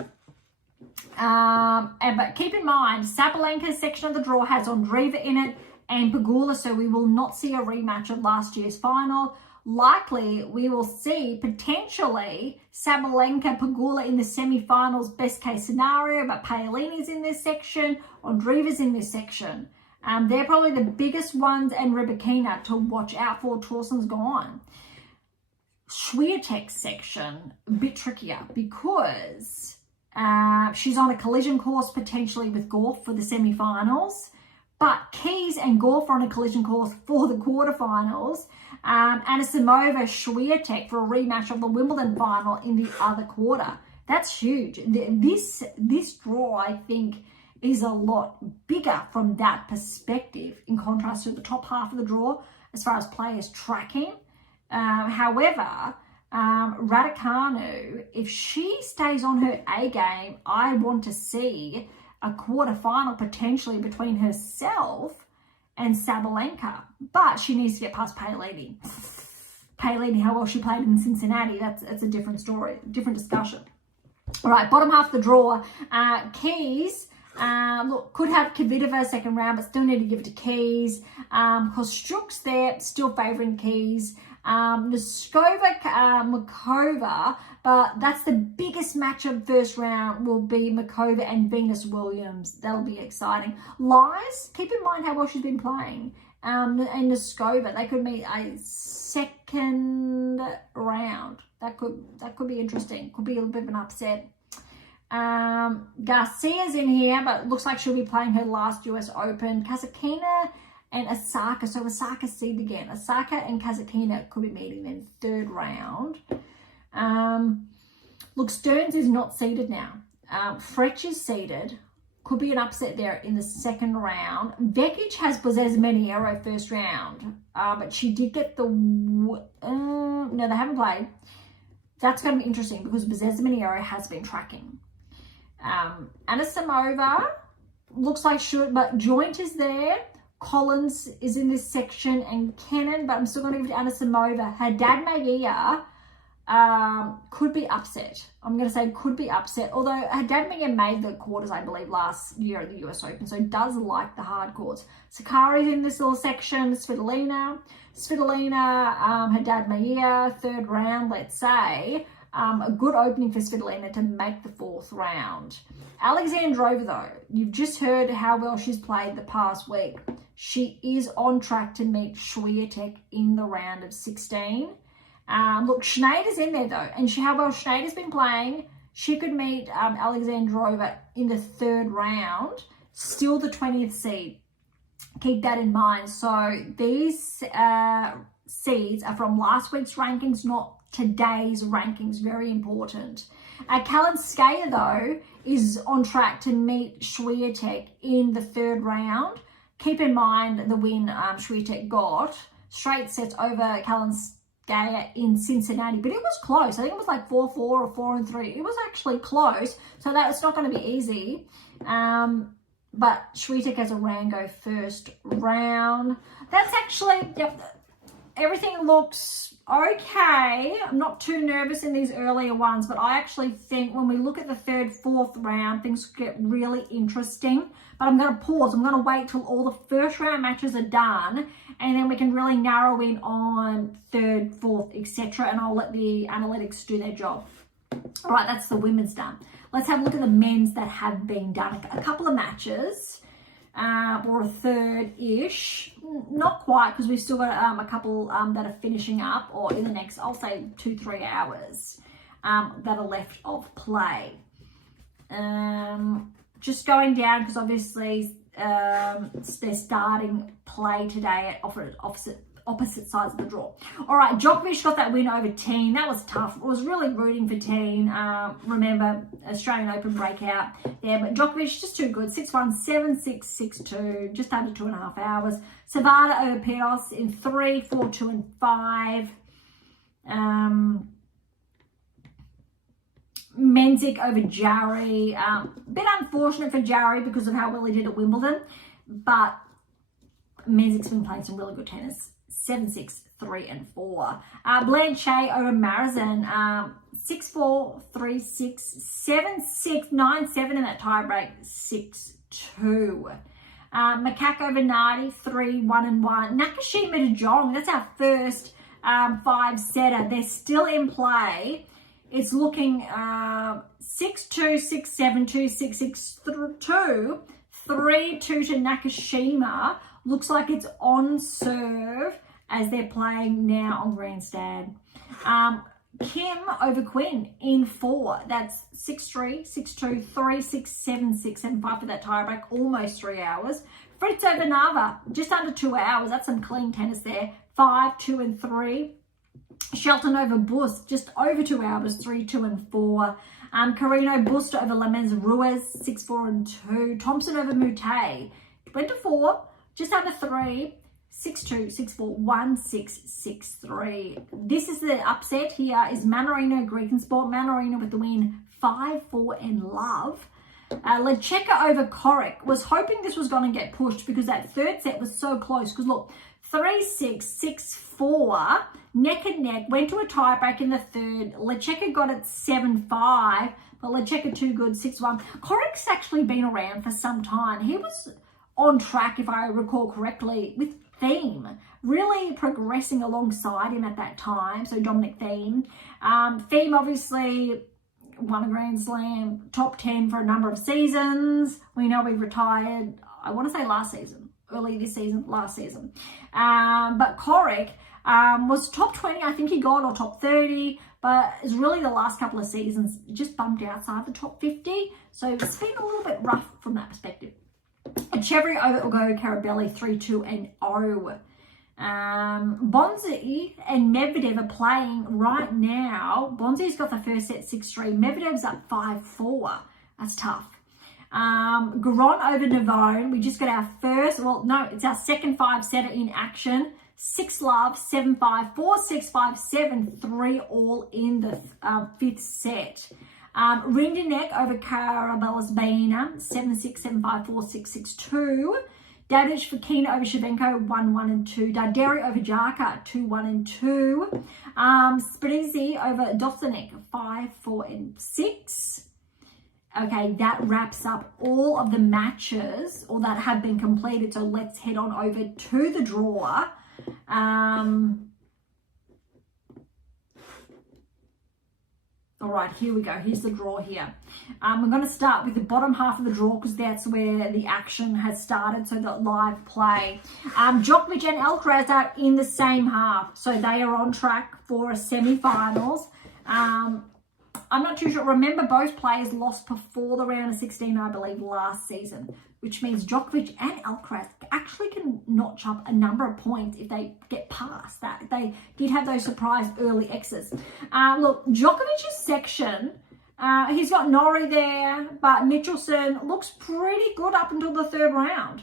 But keep in mind, Sabalenka's section of the draw has Andreeva in it and Pegula, so we will not see a rematch of last year's final. Likely, we will see potentially Sabalenka, Pegula in the semi-finals, best case scenario, but Paolini's in this section, Andreeva's in this section. They're probably the biggest ones, and Rybakina to watch out for. Torsen's gone. Swiatek's section, a bit trickier because she's on a collision course potentially with Gauff for the semi-finals, but Keys and Gauff are on a collision course for the quarterfinals. Anisimova, Swiatek for a rematch of the Wimbledon final in the other quarter. That's huge. This draw, I think, is a lot bigger from that perspective in contrast to the top half of the draw as far as players tracking. However, Raducanu, if she stays on her A game, I want to see a quarterfinal potentially between herself and Sabalenka, but she needs to get past Paolini. Paolini, how well she played in Cincinnati, that's a different story, different discussion. All right, bottom half of the draw, Keys, look, could have Kvitova second round, but still need to give it to Keys. Kostyuk's there, still favouring Keys. Noskova, Makova, but that's the biggest match of first round will be Makova and Venus Williams. That'll be exciting. Lies, keep in mind how well she's been playing. And Noskova, they could meet a second round. That could be interesting. Could be a little bit of an upset. Garcia's in here, but looks like she'll be playing her last US Open. Kasatkina and Osaka. So Osaka's seeded again. Osaka and Kasatkina could be meeting in third round. Look, Stearns is not seeded now. Fretch is seeded. Could be an upset there in the second round. Vekic has Bozes-Meniero first round. But she did get the... no, they haven't played. That's going to be interesting because Bozes-Meniero has been tracking. Anisimova looks like should, but Joint is there. Collins is in this section and Kennan, but I'm still going to give it to Anisimova. Haddad Magia, could be upset. I'm going to say could be upset, although Hadadmia made the quarters, I believe, last year at the US Open, so does like the hard courts. Sakari's in this little section, Svitolina, Hadadmia, third round, let's say. A good opening for Svitolina to make the fourth round. Alexandrova, though, you've just heard how well she's played the past week. She is on track to meet Swiatek in the round of 16. Look, Schneider's in there though, and how well Schneider's been playing. She could meet Alexandrova in the third round, still the 20th seed. Keep that in mind. So these seeds are from last week's rankings, not today's rankings. Very important. Kalinskaya though is on track to meet Swiatek in the third round. Keep in mind the win Swiatek got, straight sets over Kalinskaya in Cincinnati, but it was close. I think it was like 4-4 or 4-3. It was actually close, so that's not going to be easy. But Swiatek has a Rango first round. That's actually, yep, everything looks okay. I'm not too nervous in these earlier ones, but I actually think when we look at the third, fourth round, things get really interesting. But I'm going to pause. I'm going to wait till all the first round matches are done, and then we can really narrow in on third, fourth, etc. And I'll let the analytics do their job. All right, that's the women's done. Let's have a look at the men's that have been done. A couple of matches, or a third-ish. Not quite, because we've still got a couple that are finishing up, or in the next, I'll say 2-3 hours that are left of play. Just going down, because obviously they're starting play today at opposite sides of the draw. All right, Djokovic got that win over Teen. That was tough. I was really rooting for Teen. Remember, Australian Open breakout there, but Djokovic just too good. 6-1, 7-6, 6-2, just under 2.5 hours. Savada over Pios in 3, 4, 2, and 5. Menzies over Jarry. Bit unfortunate for Jarry because of how well he did at Wimbledon, but Menzies been playing some really good tennis. 7-6, 3, and 4. Blanchet over Marizan. 6-4, 3-6, 7-6, 9-7 in that tiebreak. 6-2. Macaque over Nardi. 3, 1, and 1. Nakashima to Jong. That's our first 5-setter. They're still in play. It's looking 6-2, 6-7, 2-6, 6-2, 3-2 to Nakashima. Looks like it's on serve as they're playing now on grandstand. Kim over Quinn in 4. That's 6-3, 6-2, 3-6, 7-6, 7-5 for that tiebreak. Almost 3 hours. Fritz over Nava, just under 2 hours. That's some clean tennis there. 5, 2, and 3. Shelton over Bus, just over 2 hours, 3, 2, and 4. Carino Bust over Lemens Ruiz, 6, 4, and 2. Thompson over Mute, went to 4, just under 3, 6, 2, 6, 4, 1, 6, 6, 3. This is the upset here is Manarino Greek and Sport. Manarino with the win, 5, 4, and love. Lecheka over Korek. Was hoping this was going to get pushed because that third set was so close. Because look, 3-6, 6-4, neck and neck, went to a tiebreak in the third. Lecheka got it 7-5, but Lecheka too good, 6-1. Korek's actually been around for some time. He was on track, if I recall correctly, with Thiem, really progressing alongside him at that time. So Dominic Thiem. Thiem obviously won a Grand Slam, top 10 for a number of seasons. We know he retired, I want to say last season. Early this season, last season. But Korek was top 20, I think he got, or top 30, but it's really the last couple of seasons just bumped outside the top 50. So it's been a little bit rough from that perspective. Chevry over Ugo Carabelli, 3-2 and 0. Bonzi and Medvedev are playing right now. Bonzi's got the first set 6-3. Medvedev's up 5-4. That's tough. Garon over Navone. We just got our first, well, no, it's our second 5-setter in action. 6-love, 7-5, 4-6, 5-7, 3 all in the 5th set. Rinderknecht over Carabella's Baena, 7-6, 7-5, 4-6, 6-2. Davidovich Fokina over Sabalenka 1-1 and 2. Darderi over Jarka 2-1 and 2. Sprizzi over Dosenik 5-4 and 6. Okay, that wraps up all of the matches or that have been completed. So let's head on over to the draw. All right, here we go. Here's the draw here. We're going to start with the bottom half of the draw because that's where the action has started, so the live play. Djokovic and Alcaraz are in the same half, so they are on track for semi-finals. I'm not too sure. Remember, both players lost before the round of 16, I believe, last season, which means Djokovic and Alcaraz actually can notch up a number of points if they get past that. They did have those surprise early X's. Look, Djokovic's section, he's got Norrie there, but Michelson looks pretty good up until the third round.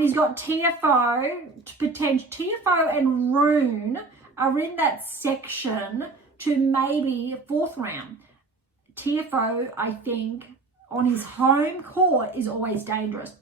He's got TFO, TFO and Rune are in that section to maybe fourth round. TFO, I think, on his home court is always dangerous.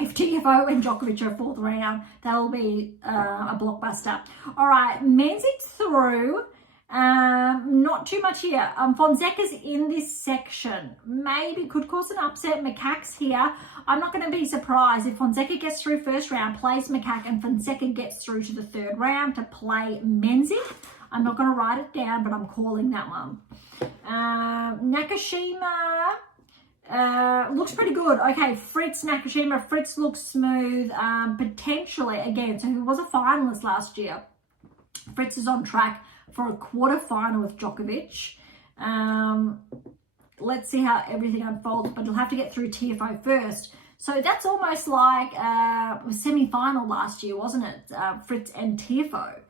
If TFO and Djokovic are fourth round, that'll be a blockbuster. All right, Menzic's through. Not too much here. Fonseca's in this section. Maybe could cause an upset. Macaque's here. I'm not going to be surprised if Fonseca gets through first round, plays Macaque, and Fonseca gets through to the third round to play Menzic. I'm not going to write it down, but I'm calling that one. Nakashima looks pretty good. Okay, Fritz Nakashima. Fritz looks smooth. Potentially, again, so he was a finalist last year. Fritz is on track for a quarter-final with Djokovic. Let's see how everything unfolds, but he'll have to get through TFO first. So that's almost like a semi-final last year, wasn't it? Fritz and TFO.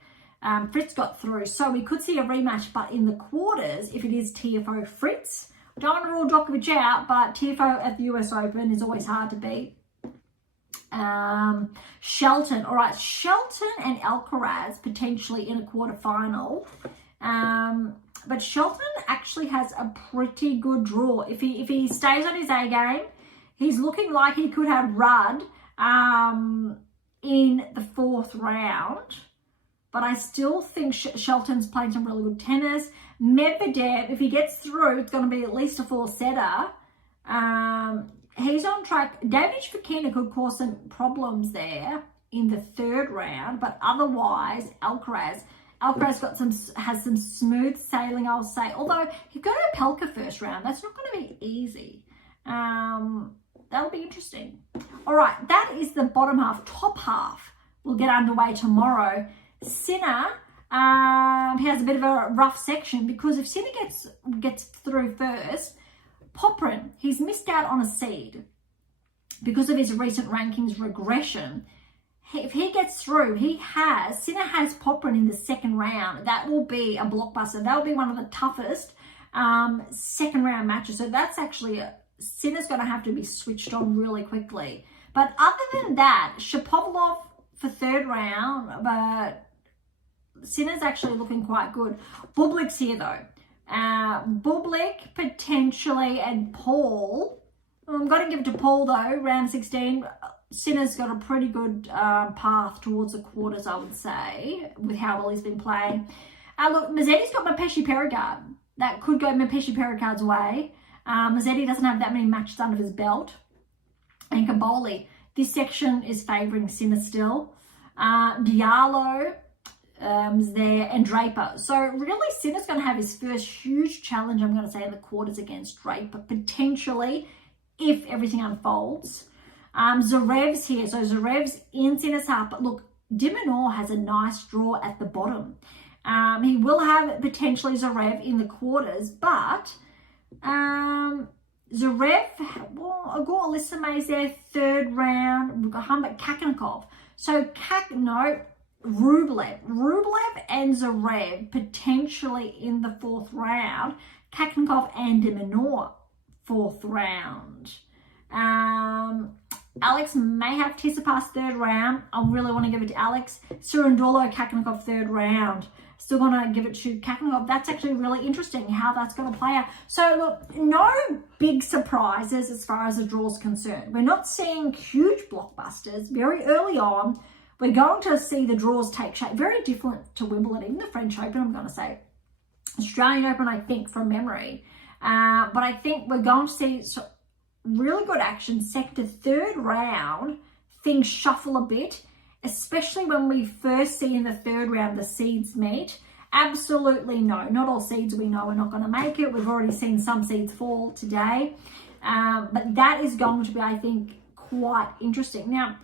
Fritz got through, so we could see a rematch, but in the quarters, if it is TFO Fritz, don't want to rule Djokovic out, but TFO at the US Open is always hard to beat. Shelton, all right, Shelton and Alcaraz potentially in a quarterfinal, but Shelton actually has a pretty good draw. If he stays on his A game, he's looking like he could have Rudd in the fourth round. But I still think Shelton's playing some really good tennis. Medvedev, if he gets through, it's going to be at least a four-setter. He's on track. Davidovich Fokina could cause some problems there in the third round, but otherwise, Alcaraz has some smooth sailing, I'll say. Although he got a Pelka first round, that's not going to be easy. That'll be interesting. All right, that is the bottom half. Top half will get underway tomorrow. Sinner, he has a bit of a rough section because if Sinner gets through first, Poprin, he's missed out on a seed because of his recent rankings regression. If he gets through, Sinner has Poprin in the second round. That will be a blockbuster. That will be one of the toughest second round matches. So that's actually, Sinner's going to have to be switched on really quickly. But other than that, Shapovalov for third round, but Sinner's actually looking quite good. Bublik's here though. Bublik potentially and Paul. I'm going to give it to Paul though, round 16. Sinner's got a pretty good path towards the quarters, I would say, with how well he's been playing. Look, Mazzetti's got Mapeshi Perigard. That could go Mapeshi Perigard's way. Mazzetti doesn't have that many matches under his belt. And Kaboli. This section is favouring Sinner still. Diallo is there, and Draper. So really, Sinner's going to have his first huge challenge, I'm going to say, in the quarters against Draper, potentially, if everything unfolds. Zverev's here. So Zverev's in Sinner's half. But look, de Minaur has a nice draw at the bottom. He will have potentially Zverev in the quarters, but Zverev, well, Igor Alisime there, third round. We've got Humbert Kakanakov. So Rublev and Zverev potentially in the fourth round. Kakanakov and de Minaur, fourth round. Alex may have Tsitsipas third round. I really want to give it to Alex. Cerundolo, Kakanakov third round. still going to give it to Kakanov. That's actually really interesting how that's going to play out. So look, no big surprises as far as the draw's concerned. We're not seeing huge blockbusters very early on. We're going to see the draws take shape. Very different to Wimbledon, even the French Open, I'm going to say. Australian Open, I think, from memory. But I think we're going to see really good action. Second to third round, things shuffle a bit, especially when we first see in the third round the seeds meet. Absolutely no. Not all seeds we know are not going to make it. We've already seen some seeds fall today. But that is going to be, I think, quite interesting. Now,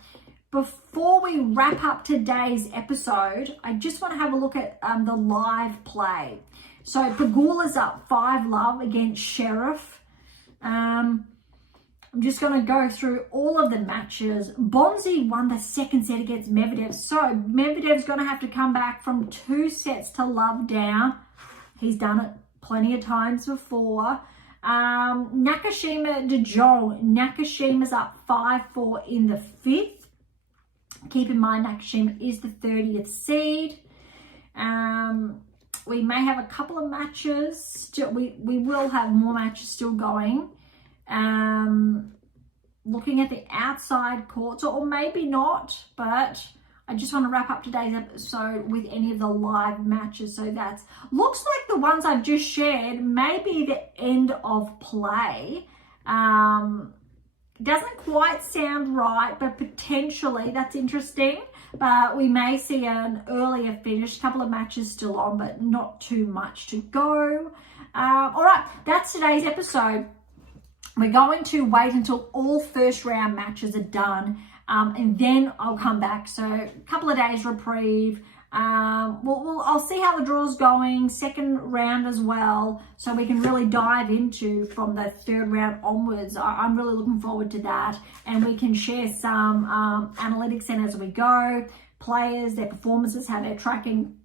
before we wrap up today's episode, I just want to have a look at the live play. So Pegula's up 5-love against Sheriff. I'm just going to go through all of the matches. Bonzi won the second set against Medvedev. So Medvedev's going to have to come back from 2 sets to love down. He's done it plenty of times before. Nakashima de Jong. Nakashima's up 5-4 in the 5th. Keep in mind, Nakashima is the 30th seed. We may have a couple of matches. We will have more matches still going. Looking at the outside courts, or maybe not, but I just want to wrap up today's episode with any of the live matches. So that's, looks like the ones I've just shared may be the end of play. Doesn't quite sound right, but potentially that's interesting. But we may see an earlier finish, a couple of matches still on, but not too much to go. All right, that's today's episode. We're going to wait until all first round matches are done, and then I'll come back. So a couple of days reprieve. I'll see how the draw's going, second round as well, so we can really dive into from the third round onwards. I'm really looking forward to that, and we can share some analytics in as we go, players, their performances, how they're tracking,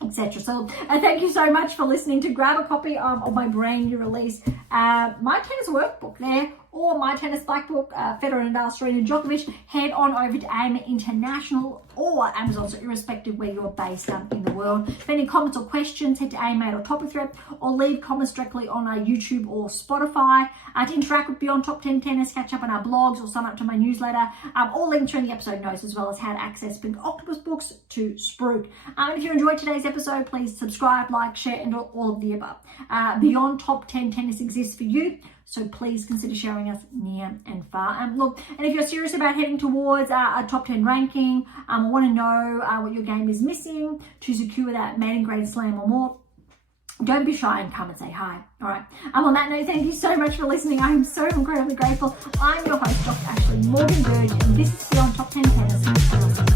etc. So thank you so much for listening. To grab a copy of my brand new release, My Tennis Workbook there, or My Tennis Black Book, Federer, Nadal, Serena, Djokovic, head on over to AIMA International or Amazon, so irrespective where you're based in the world. If any comments or questions, head to AIMA or Topic Thread, or leave comments directly on our YouTube or Spotify. To interact with Beyond Top 10 Tennis, catch up on our blogs, or sign up to my newsletter. All links are in the episode notes, as well as how to access Pink Octopus books to Spruik. And if you enjoyed today's episode, please subscribe, like, share, and all of the above. Beyond Top 10 Tennis exists for you, so please consider sharing us near and far. Look, and if you're serious about heading towards a top 10 ranking, want to know what your game is missing to secure that maiden Grand Slam or more, don't be shy and come and say hi. All right. On that note, thank you so much for listening. I am so incredibly grateful. I'm your host, Dr. Ashley Morgan Berge, and this is Beyond Top 10 Tennis.